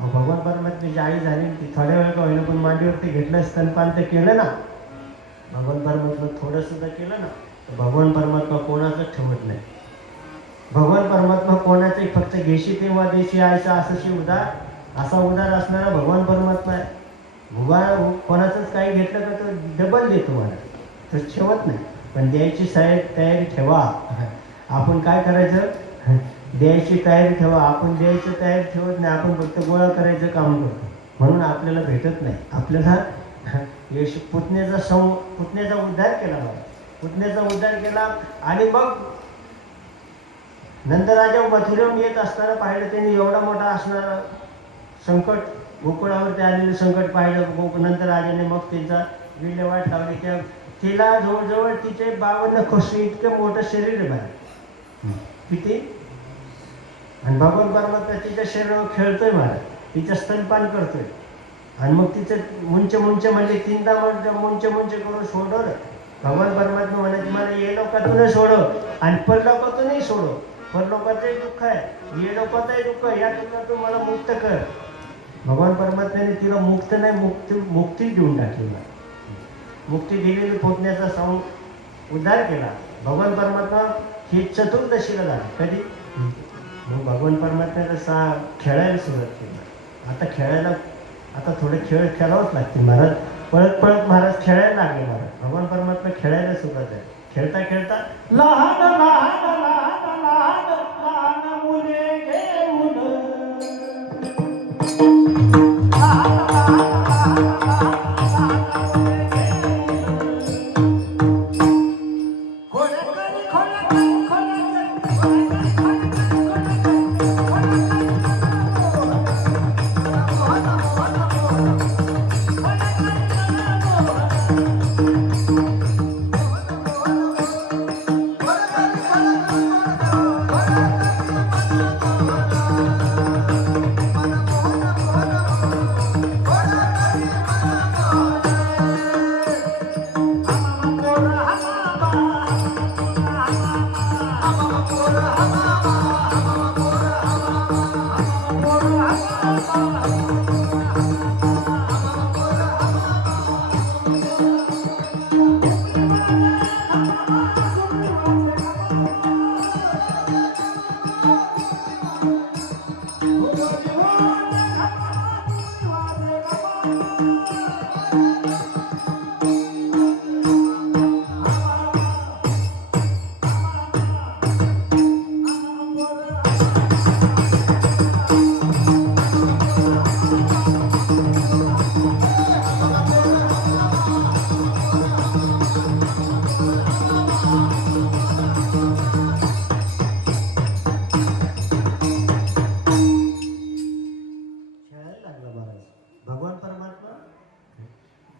भगवान परमात्म्याची आई झाली ती थोड्या वेळ का होईना पण मांडीवरती घेतलं, स्तनपान तर केलं ना. भगवान परमात्मा थोडं सुद्धा केलं ना तर भगवान परमात्मा कोणाचंच ठेवत नाही. भगवान परमात्मा कोणाचंही फक्त घेशी तेव्हा देशी आयसा असंशी असा उदार असणारा भगवान परमात्मा आहे. भगवान कोणाचंच काही घेतलं का तो डबल देतो मला, तो ठेवत नाही. पण द्यायची तयारी ठेवा. आपण काय करायचं? द्यायची तयारी ठेवा. आपण द्यायची तयारी ठेवत नाही, आपण फक्त गोळा करायचं काम करतो. म्हणून आपल्याला भेटत नाही. आपल्याला पुतण्याचा उद्धार केला मला, पुतण्याचा उद्धार केला. आणि मग नंतर राजा मथुरेहून येत असताना पाहिलं त्यांनी एवढा मोठा असणारा संकट, गोकुळावरती आलेलं संकट पाहिलं. नंतर राजाने मग त्यांचा विल्हेवाट लावली. तिला जवळजवळ तिचे 52 कोशी इतकं मोठं शरीर आहे बाहेर. किती? आणि भगवान परमात्मा तिच्या शरीरावर खेळतोय महाराज, तिचं स्तनपान करतोय. आणि मग तिचं मुंच म्हणजे तीनदा मुंच करून सोडवलं. भगवान परमात्मा म्हणायचे मला ये लोकातूनही सोडव आणि परलोकातूनही सोडव. परलोकाचंही दुःख आहे, ये लोकातही दुःख, या दुःखातून मला मुक्त कर. भगवान परमात्म्याने तिला मुक्त नाही मुक्ती देऊन टाकली. मुक्ती दिलेली पुतण्याचा उद्धार केला. भगवान परमात्मा ही चतुर्दशीला झाली. कधी? मग भगवान परमात्म्याला खेळायला सुरुवात केली. आता थोडे खेळ खेळावंच लागतील महाराज. पळत महाराज खेळायला लागले महाराज. भगवान परमात्मा खेळायला सुरुवात आहे. खेळता लहान लहान लहान लहान लहान मुले घेऊन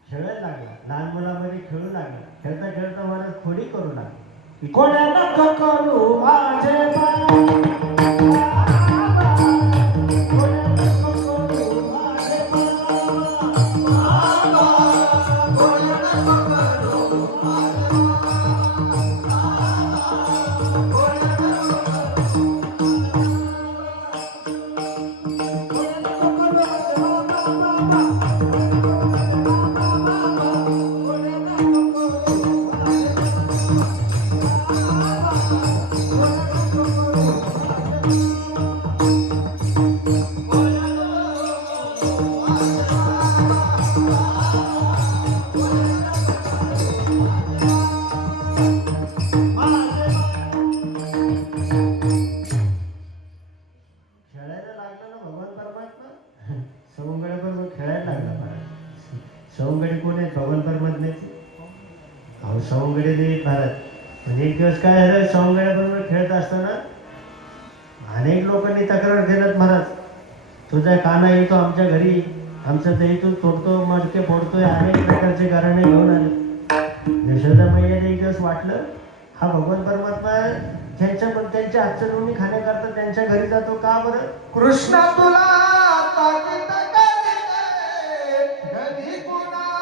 खेळायला लागला. लहान मुलामध्ये खेळू लागला. खेळता महाराज खोडी करू लागला. कोण्या नको करू माझे अहो सवंगडी देत महाराज. म्हणजे एक दिवस काय झालं, सवंगड्याबरोबर खेळत असताना अनेक लोकांनी तक्रार केल्यात महाराज, तुझा काना येतो आमच्या घरी, आमचं दही तू तोडतो, मडके फोडतोय, अनेक प्रकारचे गाराणे घेऊन आले. यशोदा मैयाने एक दिवस वाटलं हा भगवान परमात्मा त्यांच्या हातचं दोन्ही खाण्याकरता त्यांच्या घरी जातो का बरं. कृष्ण तुला ताकीद करते, घरी कुणाला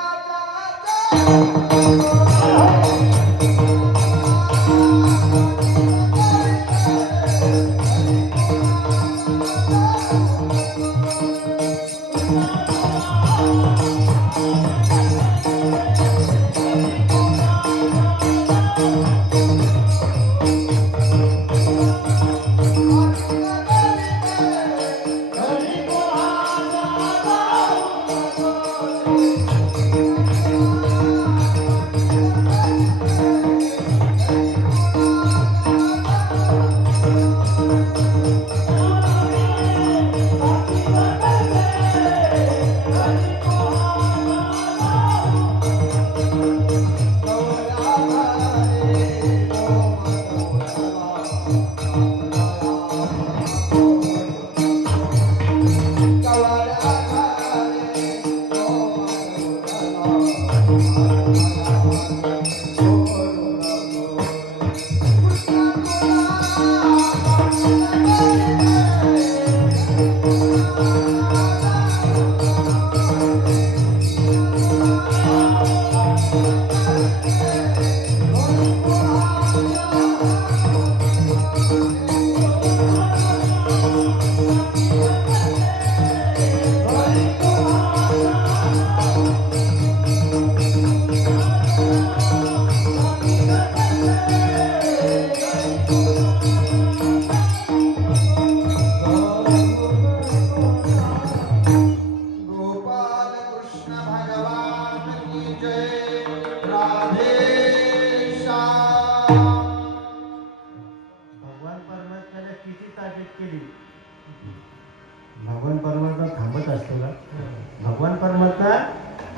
भगवान परमात्म्याला किती ताकीद केली. भगवान परमात्मा थांबत असतो का. भगवान परमात्मा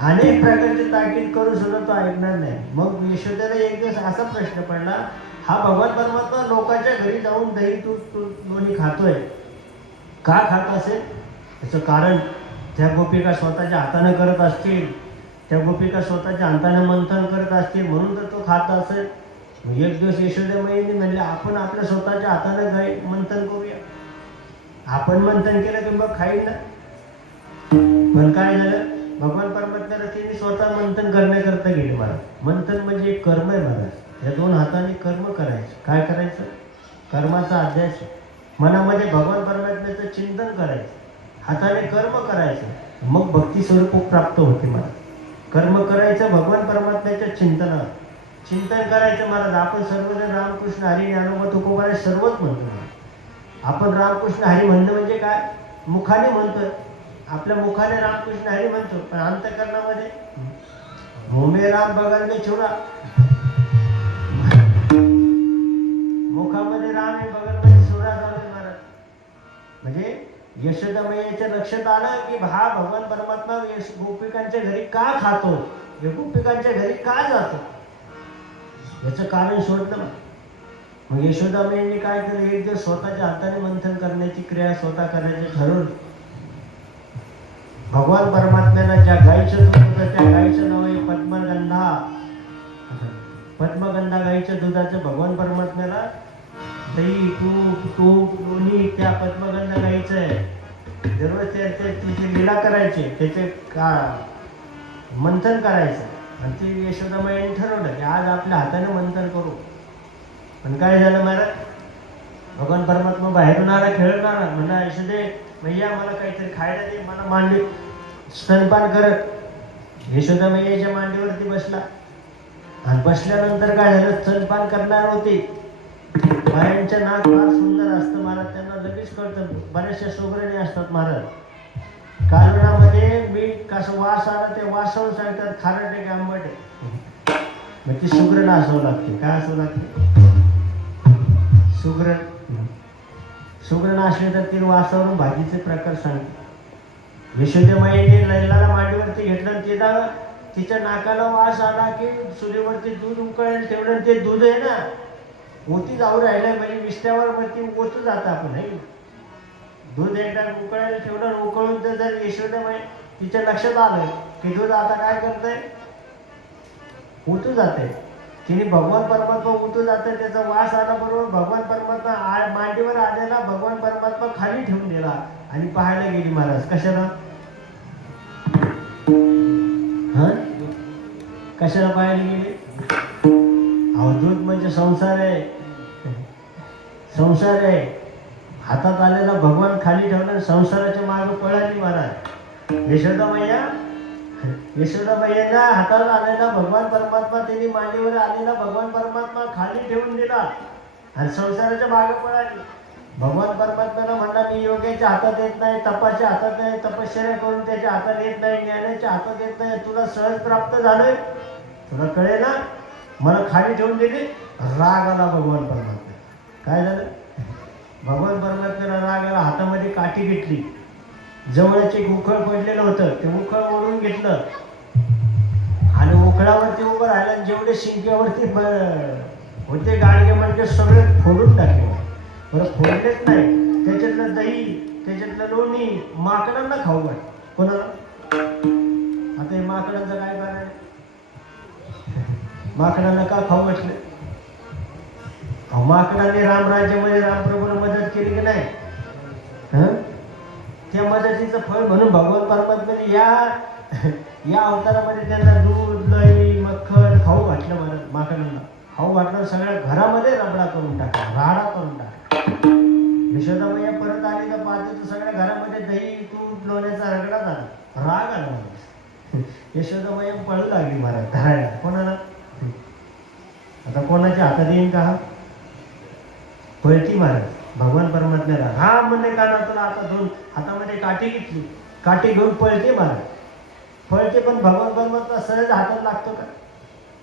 अनेक प्रकारची ताकीद करून सुद्धा तो ऐकणार नाही. मग यशोदेला एक दिवस असा प्रश्न पडला, हा भगवान परमात्मा लोकांच्या घरी जाऊन दही दूध दोन्ही खातोय, का खात असेल. त्याचं कारण त्या गोपिका स्वतःच्या हाताने करत असतील, त्या गोपिका स्वतःच्या हाताने मंथन करत असतील म्हणून तर तो खात असेल. मग एक दिवस यशोदामाईंनी म्हणले आपण आपल्या स्वतःच्या हाताने गाय मंथन करूया. आपण मंथन केलं की मग खाईल ना. पण काय झालं, भगवान परमात्म्याला तिने स्वतः मंथन करण्याकरता गेले महाराज. मंथन म्हणजे एक कर्म आहे महाराज. या दोन हाताने कर्म करायचं. काय करायचं, कर्माचा अध्यास. मनामध्ये भगवान परमात्म्याचं चिंतन करायचं, हाताने कर्म करायचं, मग भक्ती स्वरूप प्राप्त होते महाराज. कर्म करायचं भगवान परमात्म्याच्या चिंतनात, चिंतन करायचं महाराज. आपण सर्वजण रामकृष्ण हरी ज्ञानोबा तुकोबारा सर्वच म्हणतो. आपण रामकृष्ण हरी म्हणणं म्हणजे काय, मुखाने म्हणतोय, आपल्या मुखाने रामकृष्ण हरी म्हणतो, पण अंतःकरणामध्ये मुंबई राम बघायला मी छोडा, मुखामध्ये राम आहे बघायला सोडा झालं महाराज. म्हणजे यशोदामय्याच्या लक्षात आलं की हा भगवान परमात्मा गोपिकांच्या घरी का खातो, गोपिकांच्या घरी का जातो, याचं कारण शोधलं. मग यशोदामाईंनी काय केलं, एक दिवस स्वतःच्या हाताने मंथन करण्याची क्रिया स्वतः करायची ठरवलं. भगवान परमात्म्याला ज्या गायीचं दूध होतं त्या गायीचं नाव आहे पद्मगंधा. पद्मगंधा गायीच्या दुधाचं भगवान परमात्म्याला दही तूप दोन्ही त्या पद्मगंधा गायीचं आहे. दररोज तिची लीला करायची, त्याचे का मंथन करायचं. आणि ती यशोदामाईंनी ठरवलं की आज आपल्या हाताने मंथन करू. पण काय झालं महाराज, भगवान परमात्मा बाहेरून आला, खेळणार म्हणा यशोदे मैया मला काहीतरी खायला दे, मला मांडी स्तनपान करत यशोदा मैयाच्या मांडीवरती बसला. आणि बसल्यानंतर काय झालं, स्तनपान करणार होते. बायांच्या नाक फार सुंदर असतं महाराज, त्यांना लगेच कळतं. बऱ्याचशा सुगरणी असतात महाराज, कालवणामध्ये मीठ कसं वास आला ते वासावून सांगतात खारट आहे की आंबट आहे. मग ती सुगरण असावं लागते. काय असावं लागते, सुगरण असले तर ती वासावरून भाजीचे प्रकार सांगते. यशोदेमाईने लैलाला मांडीवरती घेतलं आणि तिला तिच्या नाकाला वास आला की चुलीवरती दूध उकळायला ठेवलं, ते दूध आहे ना ओती जाऊ राहिलं म्हणजे विष्ट्यावर वरती ओतू जातं आपण आहे. दूध एकदा उकळायला ठेवलं, उकळून तर जर यशोदाबाई तिच्या लक्षात आलं की दूध आता काय करतंय, ओतू जाते. तिने भगवान परमात्मा ओतू जाते, त्याचा वास आला बरोबर भगवान परमात्मा मांडीवर आलेला भगवान परमात्मा खाली ठेवून दिला आणि पाहायला गेली महाराज. कशाला कशाला पाहायला गेली? अवधूत म्हणजे संसार आहे, संसार आहे. हातात आलेला भगवान खाली ठेवला, संसाराच्या मागे पळाली महाराज. यशोदाबाईंना हातात आलेला भगवान परमात्मा, त्यांनी मांडीवर आलेला भगवान परमात्मा खाली ठेवून दिला आणि संसाराच्या मागे पळाली. भगवान परमात्म्याला म्हणला, मी योग्याच्या हातात येत नाही, तपाच्या हातात नाही, तपश्चर्या करून त्याच्या हातात येत नाही, ज्ञानाच्या हातात येत नाही, तुला सहज प्राप्त झालंय, तुला कळेल ना. मला खाली ठेवून दिली. राग आला भगवान परमात्मा. काय झालं? भगवान परमात्म्याला राग आला, हातामध्ये काठी घेतली, जवळच एक उखळ पडलेलं होतं, ते उखळ ओढून घेतलं आणि उखळावरती उभं राहिलं. जेवढे शिंक्यावरती होते गाडगे म्हणजे सगळे फोडून टाकले. बरं फोडलेच नाही, त्याच्यातलं दही, त्याच्यातलं लोणी माकडांना खाऊ घाल. कोणाला? आता हे माकडांचं काय करायचं? माकडांना का खाऊ घातलं? माकडांनी रामराज्यामध्ये रामप्रभूला मदत केली की नाही? त्या मदतीचं फळ म्हणून भगवान परमात्म्याने या अवतारामध्ये त्यांना दूध, दही, मक्खन खाऊ घातलं. म्हणत माकडांना खाऊ घातलं, सगळ्या घरामध्ये रबडा करून टाकला, राडा करून टाकला. यशोदाबाई परत आली तर पाहते तर सगळ्या घरामध्ये दही, तूप, लोण्याचा रगडा झाला. राग आला मला. यशोदाबाई पळू लागली महाराज धरायला. कोणाला? आता कोणाच्या हातात येईन का? पळती महाराज भगवान परमात्म्याला. हा म्हणणे का ना तुला आता दोन हातामध्ये काठी घेतली, काठी घेऊन पळते महाराज. पळते पण भगवान परमात्मा सहज हातात लागतो का?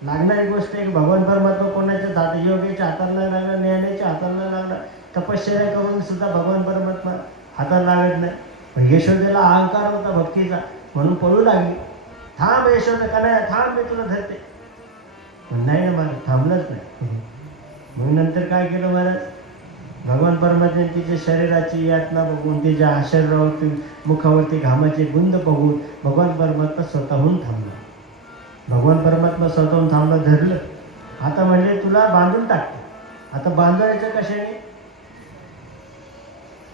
लागणारी गोष्ट आहे. भगवान परमात्मा कोणाच्या हात, योग्याच्या हाताला नाही लागला, ज्ञानाच्या हाताला नाही लागला, तपश्चर्या करून सुद्धा भगवान परमात्मा हाताला लागत नाही. पण यशोदेला अहंकार होता भक्तीचा म्हणून पळू लागली. थांब यशोदा, का नाही थांब, मी तुला धरते. पण नाही ना महाराज, थांबलंच नाही. मग नंतर काय केलं महाराज? भगवान परमात्म्याने तिच्या शरीराची यातना बघून, तिच्या शरीरावरती मुखावरती घामाचे गुंद बघून भगवान परमात्मा स्वतःहून थांबला. भगवान परमात्मा स्वतःहून थांबला, धरलं. आता म्हणजे तुला बांधून टाकते. आता बांधायचं कशाने?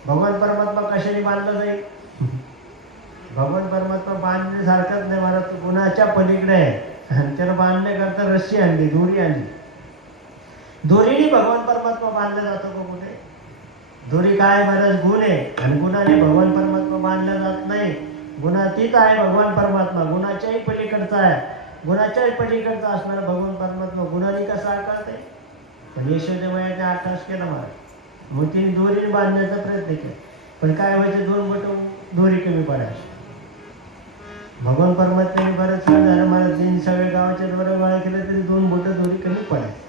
भगवान परमात्मा कशाने बांधला जाईल? भगवान परमात्मा बांधण्यासारखाच नाही महाराज, तू गुणाच्या पलीकडे आहे. आणि त्याला बांधण्याकरता रस्सी आणली, दोरी आणली. दोरीने भगवान परमात्मा बांधला जातो का कुठे? दोरी काय महाराज? गुण आहे, आणि गुणाने भगवान परमात्मा बांधला जात नाही. गुणातीत आहे भगवान परमात्मा, गुणाच्याही पलीकडचा आहे. गुणाच्याही पलीकडचा असणारा भगवान परमात्मा गुणाने कसा आकारते? पण यशोदेबाईने आकाश केला महाराज. मग तिने दोरीने बांधण्याचा प्रयत्न केला, पण काय व्हायचं? दोन बोट दोरी कमी पडायची. भगवान परमात्म्याने बरंच वेळ झालं महाराज, त्यांनी सगळ्या गावाच्या दोऱ्या गोळा केल्या तरी दोन बोटं दोरी कमी पडायची.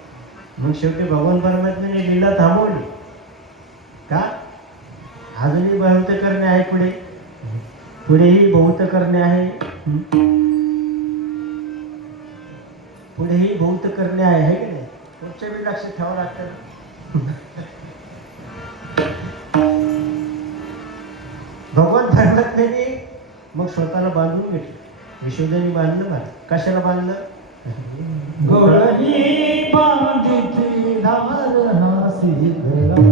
मग शेवटी भगवान परमात्म्याने लीला थांबवली. का? अजूनही बहुत करणे आहे पुढे, पुढेही बहुत करणे आहे, पुढेही बहुत करणे आहे की नाही? तुमच्या बी लक्ष ठेवावं लागतं. भगवान परमात्म्याने मग स्वतःला बांधून घेतलं. यशोदेने बांधलं मला. कशाला बांधलं? गळही बांधिती धार हासी धरा.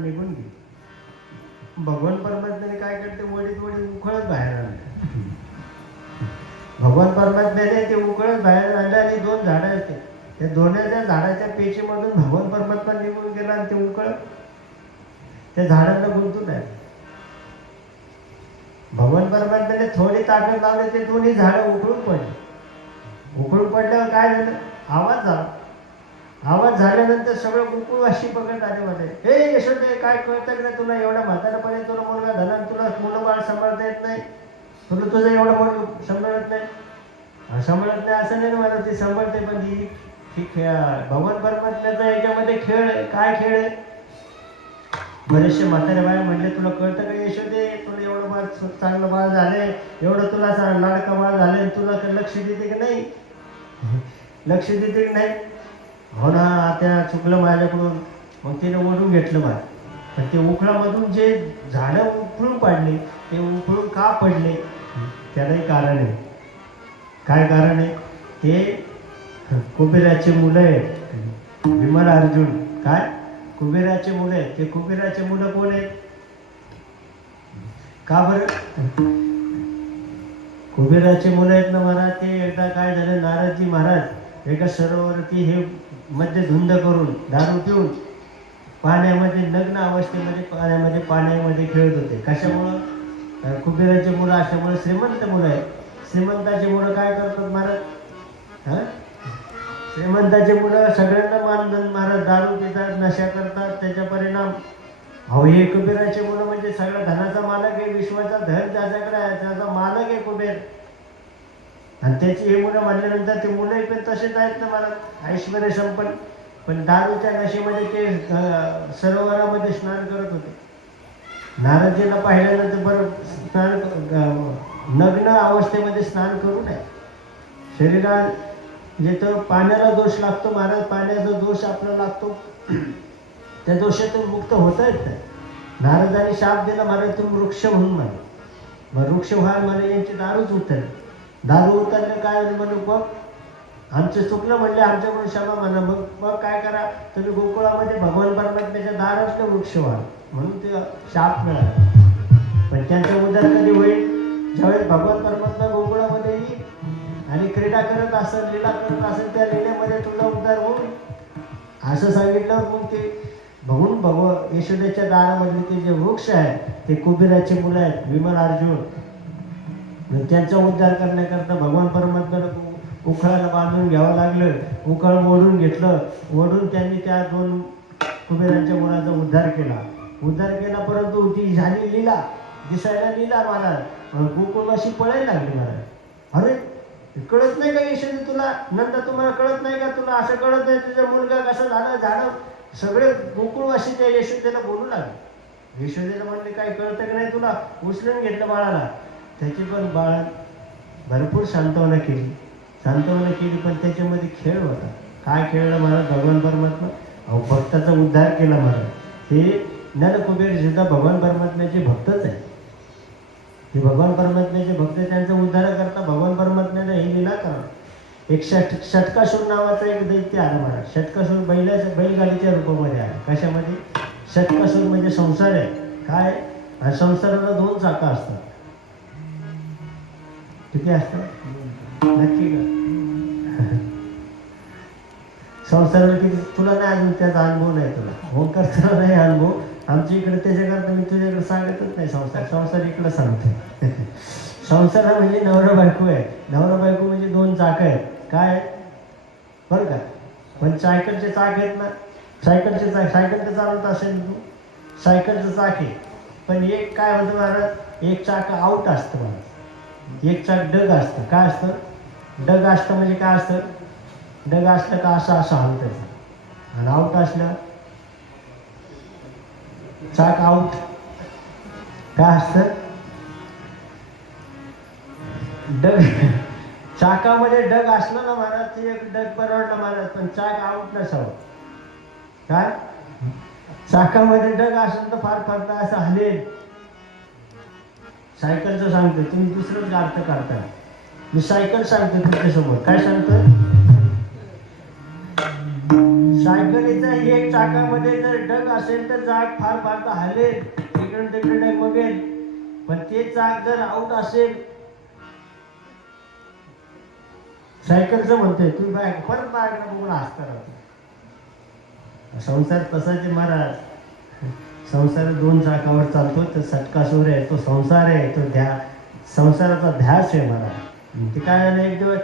निघून गेली. भगवान परमात्म्याने काय करते, वडीत वडीत उखळत बाहेर आणलं. भगवान परमात्म्याने ते उखळत बाहेर आणलं आणि दोन झाडं असते, त्या दोन्हीच्या झाडाच्या पेचीमधून भगवान परमात्मा निघून गेला आणि ते उखळ त्या झाडांना गुंतून आहे. भगवान परमात्म्याने थोडी ताकद लावली, ते दोन्ही झाडं उकळून पडली. उकळून पडल्यावर काय झालं, आवाज झाला. आवाज झाल्यानंतर सगळं गोकुळ अशी बघत आले म्हणे, हे यशोदे काय कळतं की नाही तुला, एवढ्या म्हातारपणे तुला मुलगा झाला, तुला मुलं बाळ सांभाळता येत नाही, तुला तुझं एवढं मोठं सांभाळत नाही. सांभाळत नाही असं नाही मला, ती सांभाळते, पण ती भगवान परमात्म्याचा याच्यामध्ये खेळ आहे. काय खेळ आहे, बरेचसे म्हातारे बाय म्हणले, तुला कळतं का यशोदे, तुला एवढं बाळ चांगलं बाळ झालंय, एवढं तुला लाडका बाळ झालंय, तुला लक्ष देते की नाही, लक्ष देते की नाही. हो ना, त्या चुकलं माझ्याकडून. मग तिने ओढून घेतलं बाळ. पण ते उखळामधून जे झाडं उखळून पाडले, ते उखळून का पडले त्यालाही कारण आहे. काय कारण आहे, ते कुबेराचे मुलं आहेत, विमल अर्जुन. काय कुबेराचे मुलं आहेत, ते कुबेराचे मुलं कोण आहेत, का बरं कुबेराचे मुलं आहेत ना महाराज. ते एकदा काय झालं, नारदजी महाराज एका सरोवरती हे मध्य धुंद करून दारू पिऊन पाण्यामध्ये नग्न अवस्थेमध्ये पाण्यामध्ये खेळत होते. कशामुळं, कुबेराचे मुलं असल्यामुळे श्रीमंत मुलं आहेत. श्रीमंताचे मुलं काय करतात महाराज, श्रीमंताचे मुलं सगळ्यांना मानधन महाराज, दारू पितात, नशा करतात, त्याचा परिणाम. अहो हे कुबेराचे मुलं म्हणजे सगळ्या धनाचा मालक आहे, विश्वाचा धन त्याच्याकडे आहे, त्याचा मालक आहे कुबेर. आणि त्याची हे मुलं म्हणल्यानंतर ते मुलं पण तसेच आहेत ना महाराज, ऐश्वर्य संपन्न, पण दारूच्या नशेमध्ये ते सरोवरामध्ये स्नान करत होते. नारदजीला पाहिल्यानंतर बरं स्नान नग्न अवस्थेमध्ये स्नान करू नये. शरीरात जिथं पाण्याला दोष लागतो महाराज, पाण्याचा दोष आपल्याला लागतो, त्या दोषातून मुक्त होता येत नाही. नारदाने शाप दिला महाराज, तुम्ही वृक्ष म्हणून म्हणे, मग वृक्ष व्हाल म्हणे, यांची दारूच उतरली. दारू उतरले काय म्हणून बघ आमचं चुकलं म्हणले, आमच्याकडून क्षमा म्हणा. मग काय करा तुम्ही, गोकुळामध्ये भगवान परमात्म्याच्या दारातलं वृक्ष व्हाल, म्हणून ते शाप मिळाला. पण त्यांचा उद्धार कधी होईल, ज्यावेळेस भगवान परमात्मा गोकुळामध्ये येईल आणि क्रीडा करत असेल, लीला करत असेल, त्या लीलेमध्ये तुला उद्धार होईल असं सांगितलं. मग ते बघून यशोदेच्या दारामधले ते जे वृक्ष आहे, ते कुबेराचे मुलं आहेत, विमल अर्जुन. त्यांचा उद्धार करण्याकरता भगवान परमात्म्याला उखळाला बांधून घ्यावं लागलं. उखळ ओढून घेतलं, ओढून त्यांनी त्या दोन कुबेरांच्या मुलाचा उद्धार केला. परंतु ती झाली लीला, दिसायला लीला महाराज, गोकुळवासी पळायला लागले महाराज. अरे कळत नाही का यशोदे तुला, नंतर तुम्हाला कळत नाही का, तुला असं कळत नाही तुझा मुलगा कसं झालं, झाडं सगळे गोकुळवासी त्या यशोदेला बोलू लागले. यशोदेला म्हणले काय कळतं की नाही तुला, उचलून घेतलं बाळाला. त्याची पण बाळा भरपूर सांत्वना केली, पण त्याच्यामध्ये खेळ होता. काय खेळलं महाराज, भगवान परमात्मा भक्ताचा उद्धार केला महाराज. हे नल कुबेर सुद्धा भगवान परमात्म्याचे भक्तच आहे. ते भगवान परमात्म्याचे भक्त, त्यांचा उद्धार करता भगवान परमात्म्याने ही लीला करा. एक षटकासूर नावाचा एक दैत्य आला महाराज. षटकासूर बैलगाडीच्या रूपामध्ये आहे. कशामध्ये, षटकासूर म्हणजे संसार आहे. काय, आणि संसाराला 2 चाकं असतात. किती असतात नक्की का, संसाराला किती, तुला नाही अजून त्याचा अनुभव नाही, तुला ओंकारचा नाही अनुभव. आमच्या इकडे त्याच्याकरता मी तुझ्याकडे सांगतच नाही. संसार इकडं सांगतो. संसार हा म्हणजे नवरा बायको आहे. नवरा बायको म्हणजे 2 चाक आहेत. काय बरं का, पण सायकलचे चाक आहेत ना, सायकल तर चालवत असेल तू, सायकलचं चाक आहे. पण एक काय होतं महाराज, एक चाक आऊट असतं महाराज, एक चाक डग असतं. काय असतं, डग असतं म्हणजे काय असतं, डग असलं का असं हलतं, आणि आऊट असलं चाक आऊट. काय असतं, डग, चाकामध्ये डग असलं ना महाराज, ते एक डग परवडलं महाराज, पण चाक आऊट नसावं. काय, चाकामध्ये डग असेल तर फार असं हलेल. सायकलचं सांगतो, तुम्ही दुसरंच अर्थ काढता. मी सायकल सांगतो तुमच्यासमोर. काय सांगतो, सायकलीचा एक चाकामध्ये जर डग असेल तर चाक फार फार तर हलेल, इकडून तिकडे डगमगेल. पण ते चाक जर आउट असेल, सायकलचं म्हणतोय तुम्ही बाय परत बायकडे बघून हसता राहतो. संसार तसाच आहे महाराज. संसार दोन चाकावर चालतो, तर सटकासूर आहे तो, संसार आहे तो, संसाराचा ध्यास आहे महाराज. ते काय झालं, एक दिवस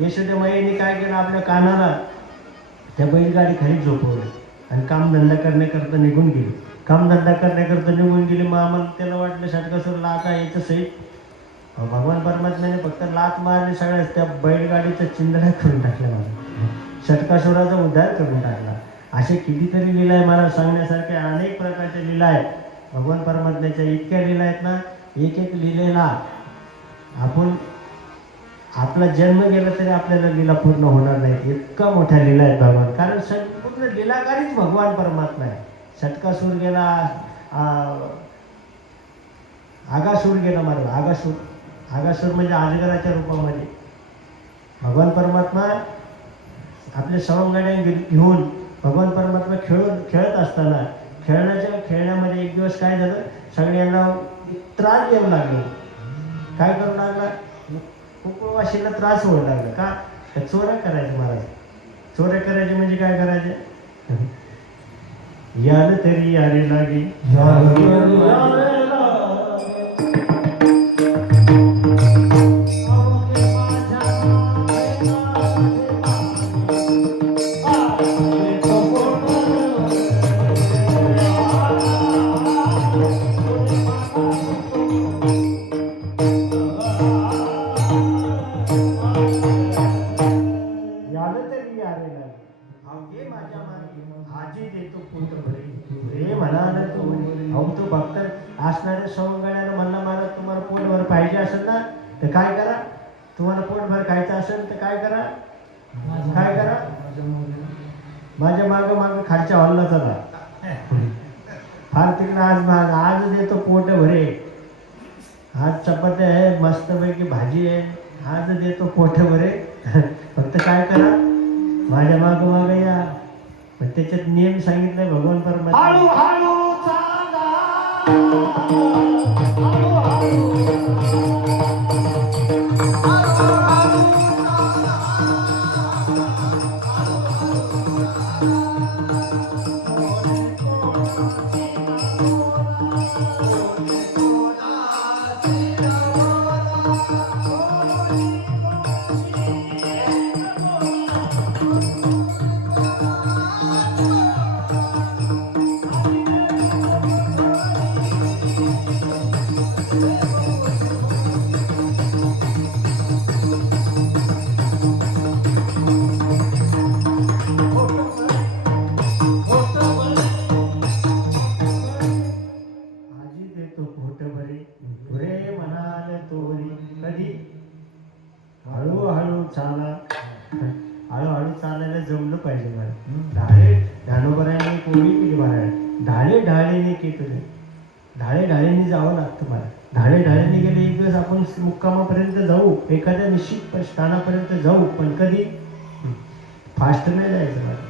यशोदा माईने काय केलं, आपल्या कानाला त्या बैलगाडी खाली झोपवली आणि कामधंदा करण्याकरता निघून गेली. कामधंदा करण्याकरता निघून गेली. मग आम्हाला त्याला वाटलं षटकासूरला आता यायचं सहित. भगवान परमात्म्याने फक्त लात मारली, सगळ्याच त्या बैलगाडीच्या चिंधड्या करून टाकल्या मला. षटकासुराचा उद्धार करून टाकला. असे कितीतरी लीला आहे मला सांगण्यासारख्या, अनेक प्रकारच्या लीला आहेत भगवान परमात्म्याच्या. इतक्या लीला आहेत ना, एक एक लीलेला आपण आपला जन्म गेला तरी आपल्याला लीला पूर्ण होणार नाही, इतका मोठ्या लीला आहेत भगवान. कारण पूर्ण लीलाकारीच भगवान परमात्मा आहे. षटकासूर गेला, आगासूर गेला महाराज. आगासूर म्हणजे अजगराच्या रूपामध्ये. भगवान परमात्मा आपल्या सवंगड्या घेऊन भगवान परमात्मा खेळत असताना खेळण्यामध्ये एक दिवस काय झालं, सगळ्यांना त्रास देऊ लागले. काय करू लागला, कुकुळवाशीला त्रास होऊ लागला. का चोऱ्या करायचे महाराज. चोऱ्या करायचे म्हणजे काय करायचे, याल तरी यारे लागे, असणाऱ्या सवंगड्याला म्हणला, महाराज तुम्हाला पोटभर पाहिजे असेल ना तर काय करा, तुम्हाला पोटभर खायचं असेल तर काय करा, माझ्या मागं खालच्या हॉलला चला. फार तिकडे आज देतो पोट भरे, आज चपात्या आहे, मस्तपैकी भाजी आहे, आज देतो पोट भरे. फक्त काय करा, माझ्या मागं या. पण त्याच्यात नियम सांगितलाय भगवान परमात्मा. हळूहळू चालायला जमलं पाहिजे मला. ढाणोबराने कोणी केली महाराज, ढाळीने केलं, ढाळीने जावं लागतं मला. ढाळीने गेले एक दिवस आपण मुक्कामापर्यंत जाऊ, एखाद्या निश्चित स्थानापर्यंत जाऊ, पण कधी फास्ट नाही जायचं मला.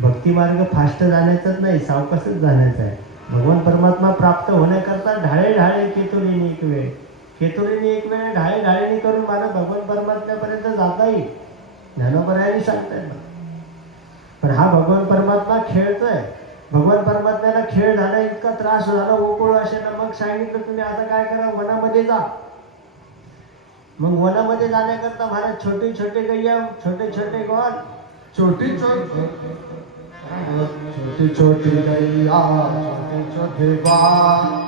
भक्ती मार्ग फास्ट जाण्याचाच नाही, सावकाशच जाण्याचा आहे. भगवान परमात्मा प्राप्त होण्याकरता ढाळे केतुलीने एक वेळ ढाळीने करून मला भगवान परमात्म्यापर्यंत जाता येईल. ज्ञानोबरायांनी सांगताय. पण हा भगवान परमात्मा खेळतोय. भगवान परमात्म्याला खेळ झाला, इतका त्रास झाला गोकुळ असेल. मग सांगितलं तुम्ही आता काय करा, वनामध्ये जा. मग वनामध्ये जाण्याकरता महाराज छोटे छोटे गैया, छोटे छोटे गॉल, छोटी छोटी गैया, छोटे छोटे बाळ,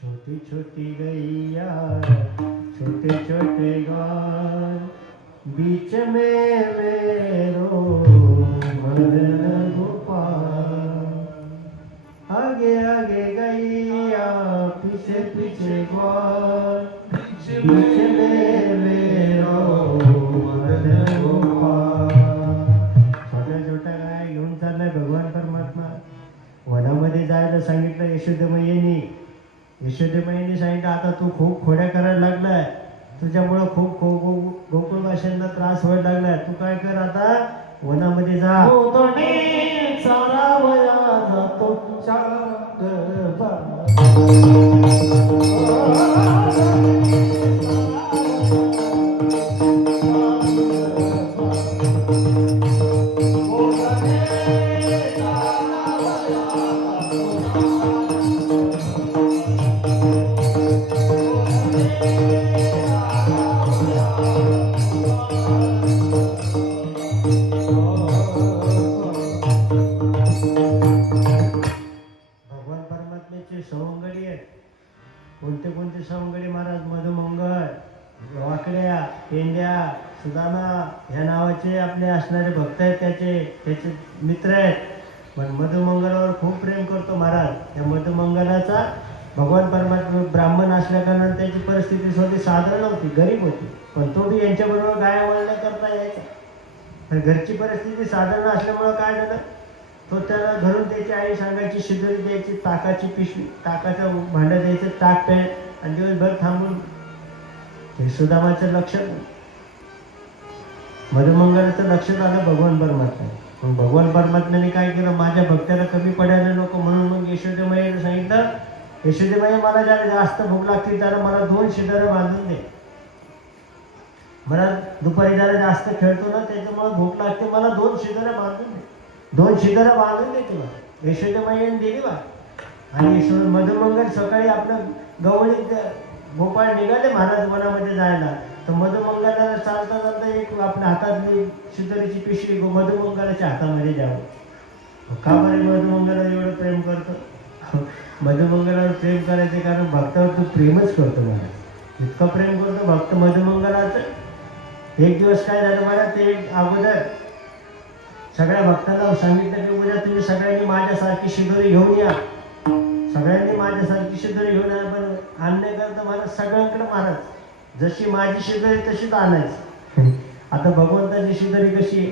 छोटी छोटी गैया छोटे छोटे गान बीच में मेरो मदन गोपाल आगे आगे गैया पीछे पीछे ग्वाल बीच में मेरो मदन गोपाल छोट्या छोट्या गाय घेऊन चाललाय भगवान परमात्मा वनामध्ये जायला सांगितलं यशोदेमयीने यशोदेबाईंनी सांगितलं आता तू खूप खोड्या करायला लागलाय तुझ्यामुळं खूप गोकुळवाशांना त्रास व्हायला लागलाय तू काय कर आता वनामध्ये जा चारावया जातो भगवान परमात्म्याचे सवंगडी आहेत कोणते कोणते सवंगडी महाराज मधुमंगल वाकड्या पेंड्या सुदामा ह्या नावाचे आपले असणारे भक्त आहेत त्याचे मित्र आहेत पण मधुमंगलावर खूप प्रेम करतो महाराज त्या मधुमंगलाचा भगवान परमात्मा ब्राह्मण असल्या कारणाने त्याची परिस्थिती स्वतः साधारण नव्हती गरीब होती पण तो बी यांच्याबरोबर गाया वळण्या करता यायचा पण घरची परिस्थिती साधारण असल्यामुळं काय झालं तो त्याला घरून त्याची आई सांगायची शिदोरी द्यायची ताकाची पिशवी ताकाचं भांडं द्यायचं ताक पेन आणि दिवसभर थांबून ते सुदामाचं लक्षात मधुमंगलाचं लक्षात आलं भगवान परमात्मा मग भगवान परमात्म्याने काय केलं माझ्या भक्ताला कमी पडायला नको म्हणून मग यशोदेमाईने सांगितलं यशोदेमाई मला ज्याला जास्त भूक लागते त्याला मला 2 शिदोऱ्या बांधून दे मला दुपारी जरा जास्त खेळतो ना त्याच्यामुळे भूक लागते मला 2 शिदोऱ्या बांधून दे 2 शिदोऱ्या बांधून दे तुला यशोदेमाईने दिली बा आणि मधुमंगल सकाळी आपलं गवळीत गोपाळ निघाले महाराज वनामध्ये जायला तर मधुमंगलाला चालता चालता एक आपल्या हातातली शिदोरीची पिशवी मधुमंगलाच्या हातामध्ये द्यावं का बरे मधुमंगलावर एवढं प्रेम करतो मधुमंगलावर प्रेम करायचे कारण भक्तावर तू प्रेमच करतो महाराज इतकं प्रेम करतो भक्त मधुमंगलाचं एक दिवस काय झालं मला ते अगोदर सगळ्या भक्तांना सांगितलं की उद्या तुम्ही सगळ्यांनी माझ्यासारखी शिदोरी घेऊन या सगळ्यांनी माझ्यासारखी शिदोरी घेऊन या पण आणण्याकरता मला सगळ्यांकडे महाराज जशी माझी शिदोरी तशीच आणायची आता भगवंताची शिदोरी कशी आहे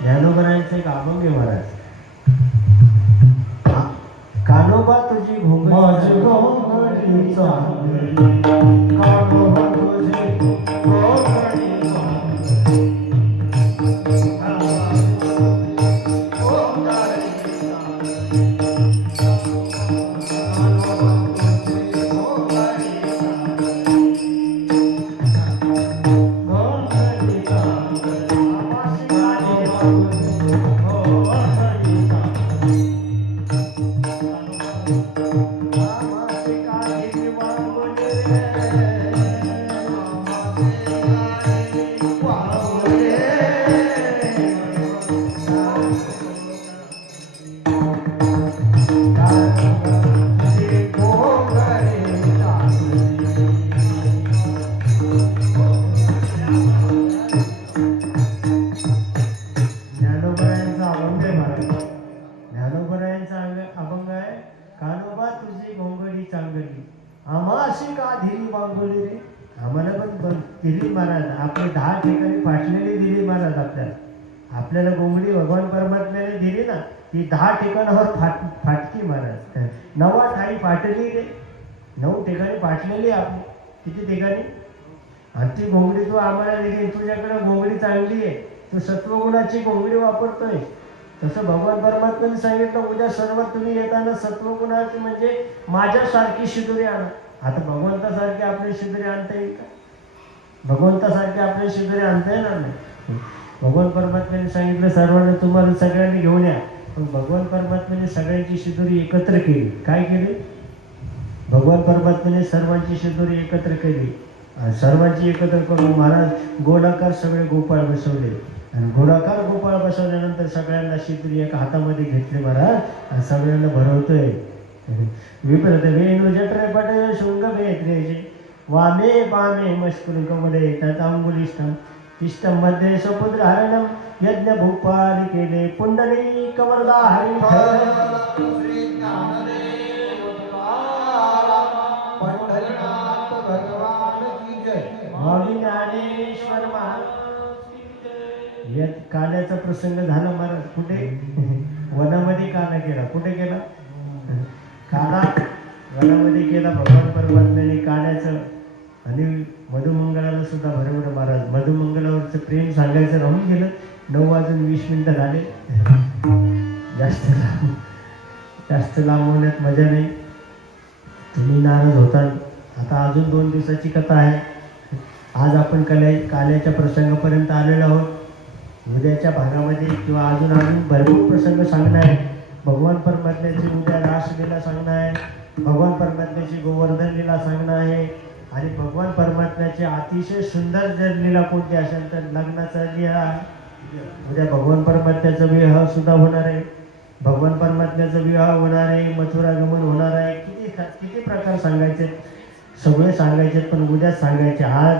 ज्ञानोबरायांचं एक अभंग आहे महाराज कानोबा तुझी घोंगडी कानोबा तुझी घोंगडी दिली महाराज आपले 10 ठिकाणी फाटलेली दिली महाराज आपल्याला घोंगडी भगवान परमात्म्याने दिली ना ती 10 ठिकाणावर फाटकी महाराज 9 ठाई फाटली रे 9 ठिकाणी फाटलेली आपली किती ठिकाणी आणि ती घोंगडी तू आम्हाला दिली तुझ्याकडे घोंगडी चांगली आहे तू सत्वगुणाची घोंगडी वापरतोय तसं भगवान परमात्म्याने सांगितलं उद्या सर्व तुम्ही येताना सत्वगुणाची म्हणजे माझ्यासारखी शिदोरी आणा आता भगवंतासारखी आपली शिदोरी आणता येईल का भगवंतासारखे आपल्या शिदोरी आणता येणार नाही भगवान परमात्म्याने सांगितलं सर्वांना तुम्हाला सगळ्यांनी घेऊन या पण भगवान परमात्म्याने सगळ्यांची शिदोरी एकत्र केली. काय केली? भगवान परमात्म्याने सर्वांची शिदोरी एकत्र केली. आणि सर्वांची एकत्र करून महाराज गोलाकार सगळे गोपाळ बसवले. आणि गोलाकार गोपाळ बसवल्यानंतर सगळ्यांना शिदोरी एका हातामध्ये घेतली महाराज आणि सगळ्यांना भरवतोय. विप्रत वेणू जठरे पटे शृंग भेत्रेचे वामे पामे मश्कुल कमले ततांगुलिष्ठम इष्टम मध्ये सपुत्र हरणम यज्ञ भूपाल केले पुंडली कमलदा हरी श्री ज्ञानदेव तुकाराम पंढरीनाथ भगवान की जय. स्वामी ज्ञानेश्वर महाराज की जय. यात काल्याचा प्रसंग झाला महाराज. कुठे? वनामध्ये काला केला. कुठे केला? काला वनामध्ये केला. भगवान परमात्म्याने काल्याचं आणि मधुमंगळाला सुद्धा भरवलं महाराज. मधुमंगळावरचं प्रेम सांगायचं राहून गेलं. 9:20 झाले. जास्त लांब होण्यात मजा नाही. तुम्ही नाराज होताल. आता अजून 2 दिवसाची कथा आहे. आज आपण काल्याच्या प्रसंगापर्यंत आलेलो आहोत. उद्याच्या भागामध्ये किंवा अजून भरपूर प्रसंग सांगणार आहे. भगवान परमात्म्याची उद्या रासलीला सांगणार आहे. भगवान परमात्म्याची गोवर्धन लीला सांगणार आहे. आणि भगवान परमात्म्याची अतिशय सुंदर जर लीला कोणती असेल तर लग्नाचा लीला आहे. उद्या भगवान परमात्म्याचा विवाह सुद्धा होणार आहे. भगवान परमात्म्याचा विवाह होणार आहे. मथुरागमन होणार आहे. किती प्रकार सांगायचे, सगळे सांगायचे. पण उद्या सांगायचे. आज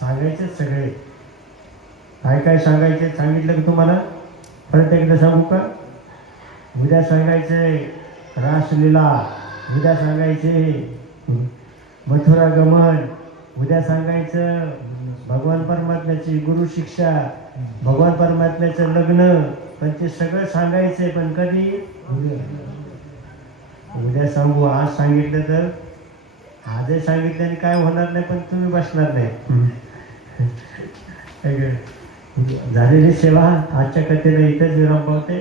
सांगायचे सगळे. काय काय सांगायचे सांगितलं की तुम्हाला परत एकदा सांगू का? उद्या सांगायचे रासलीला, उद्या सांगायचे मथुरागमन, उद्या सांगायचं भगवान परमात्म्याची गुरु शिक्षा, भगवान परमात्म्याचं लग्न. पण ते सगळं सांगायचंय. पण कधी? उद्या सांगू. आज सांगितलं तर आजही सांगितल्याने काय होणार नाही. पण तुम्ही बसणार नाही. झालेली सेवा आजच्या कथेला इथेच विराम पावते.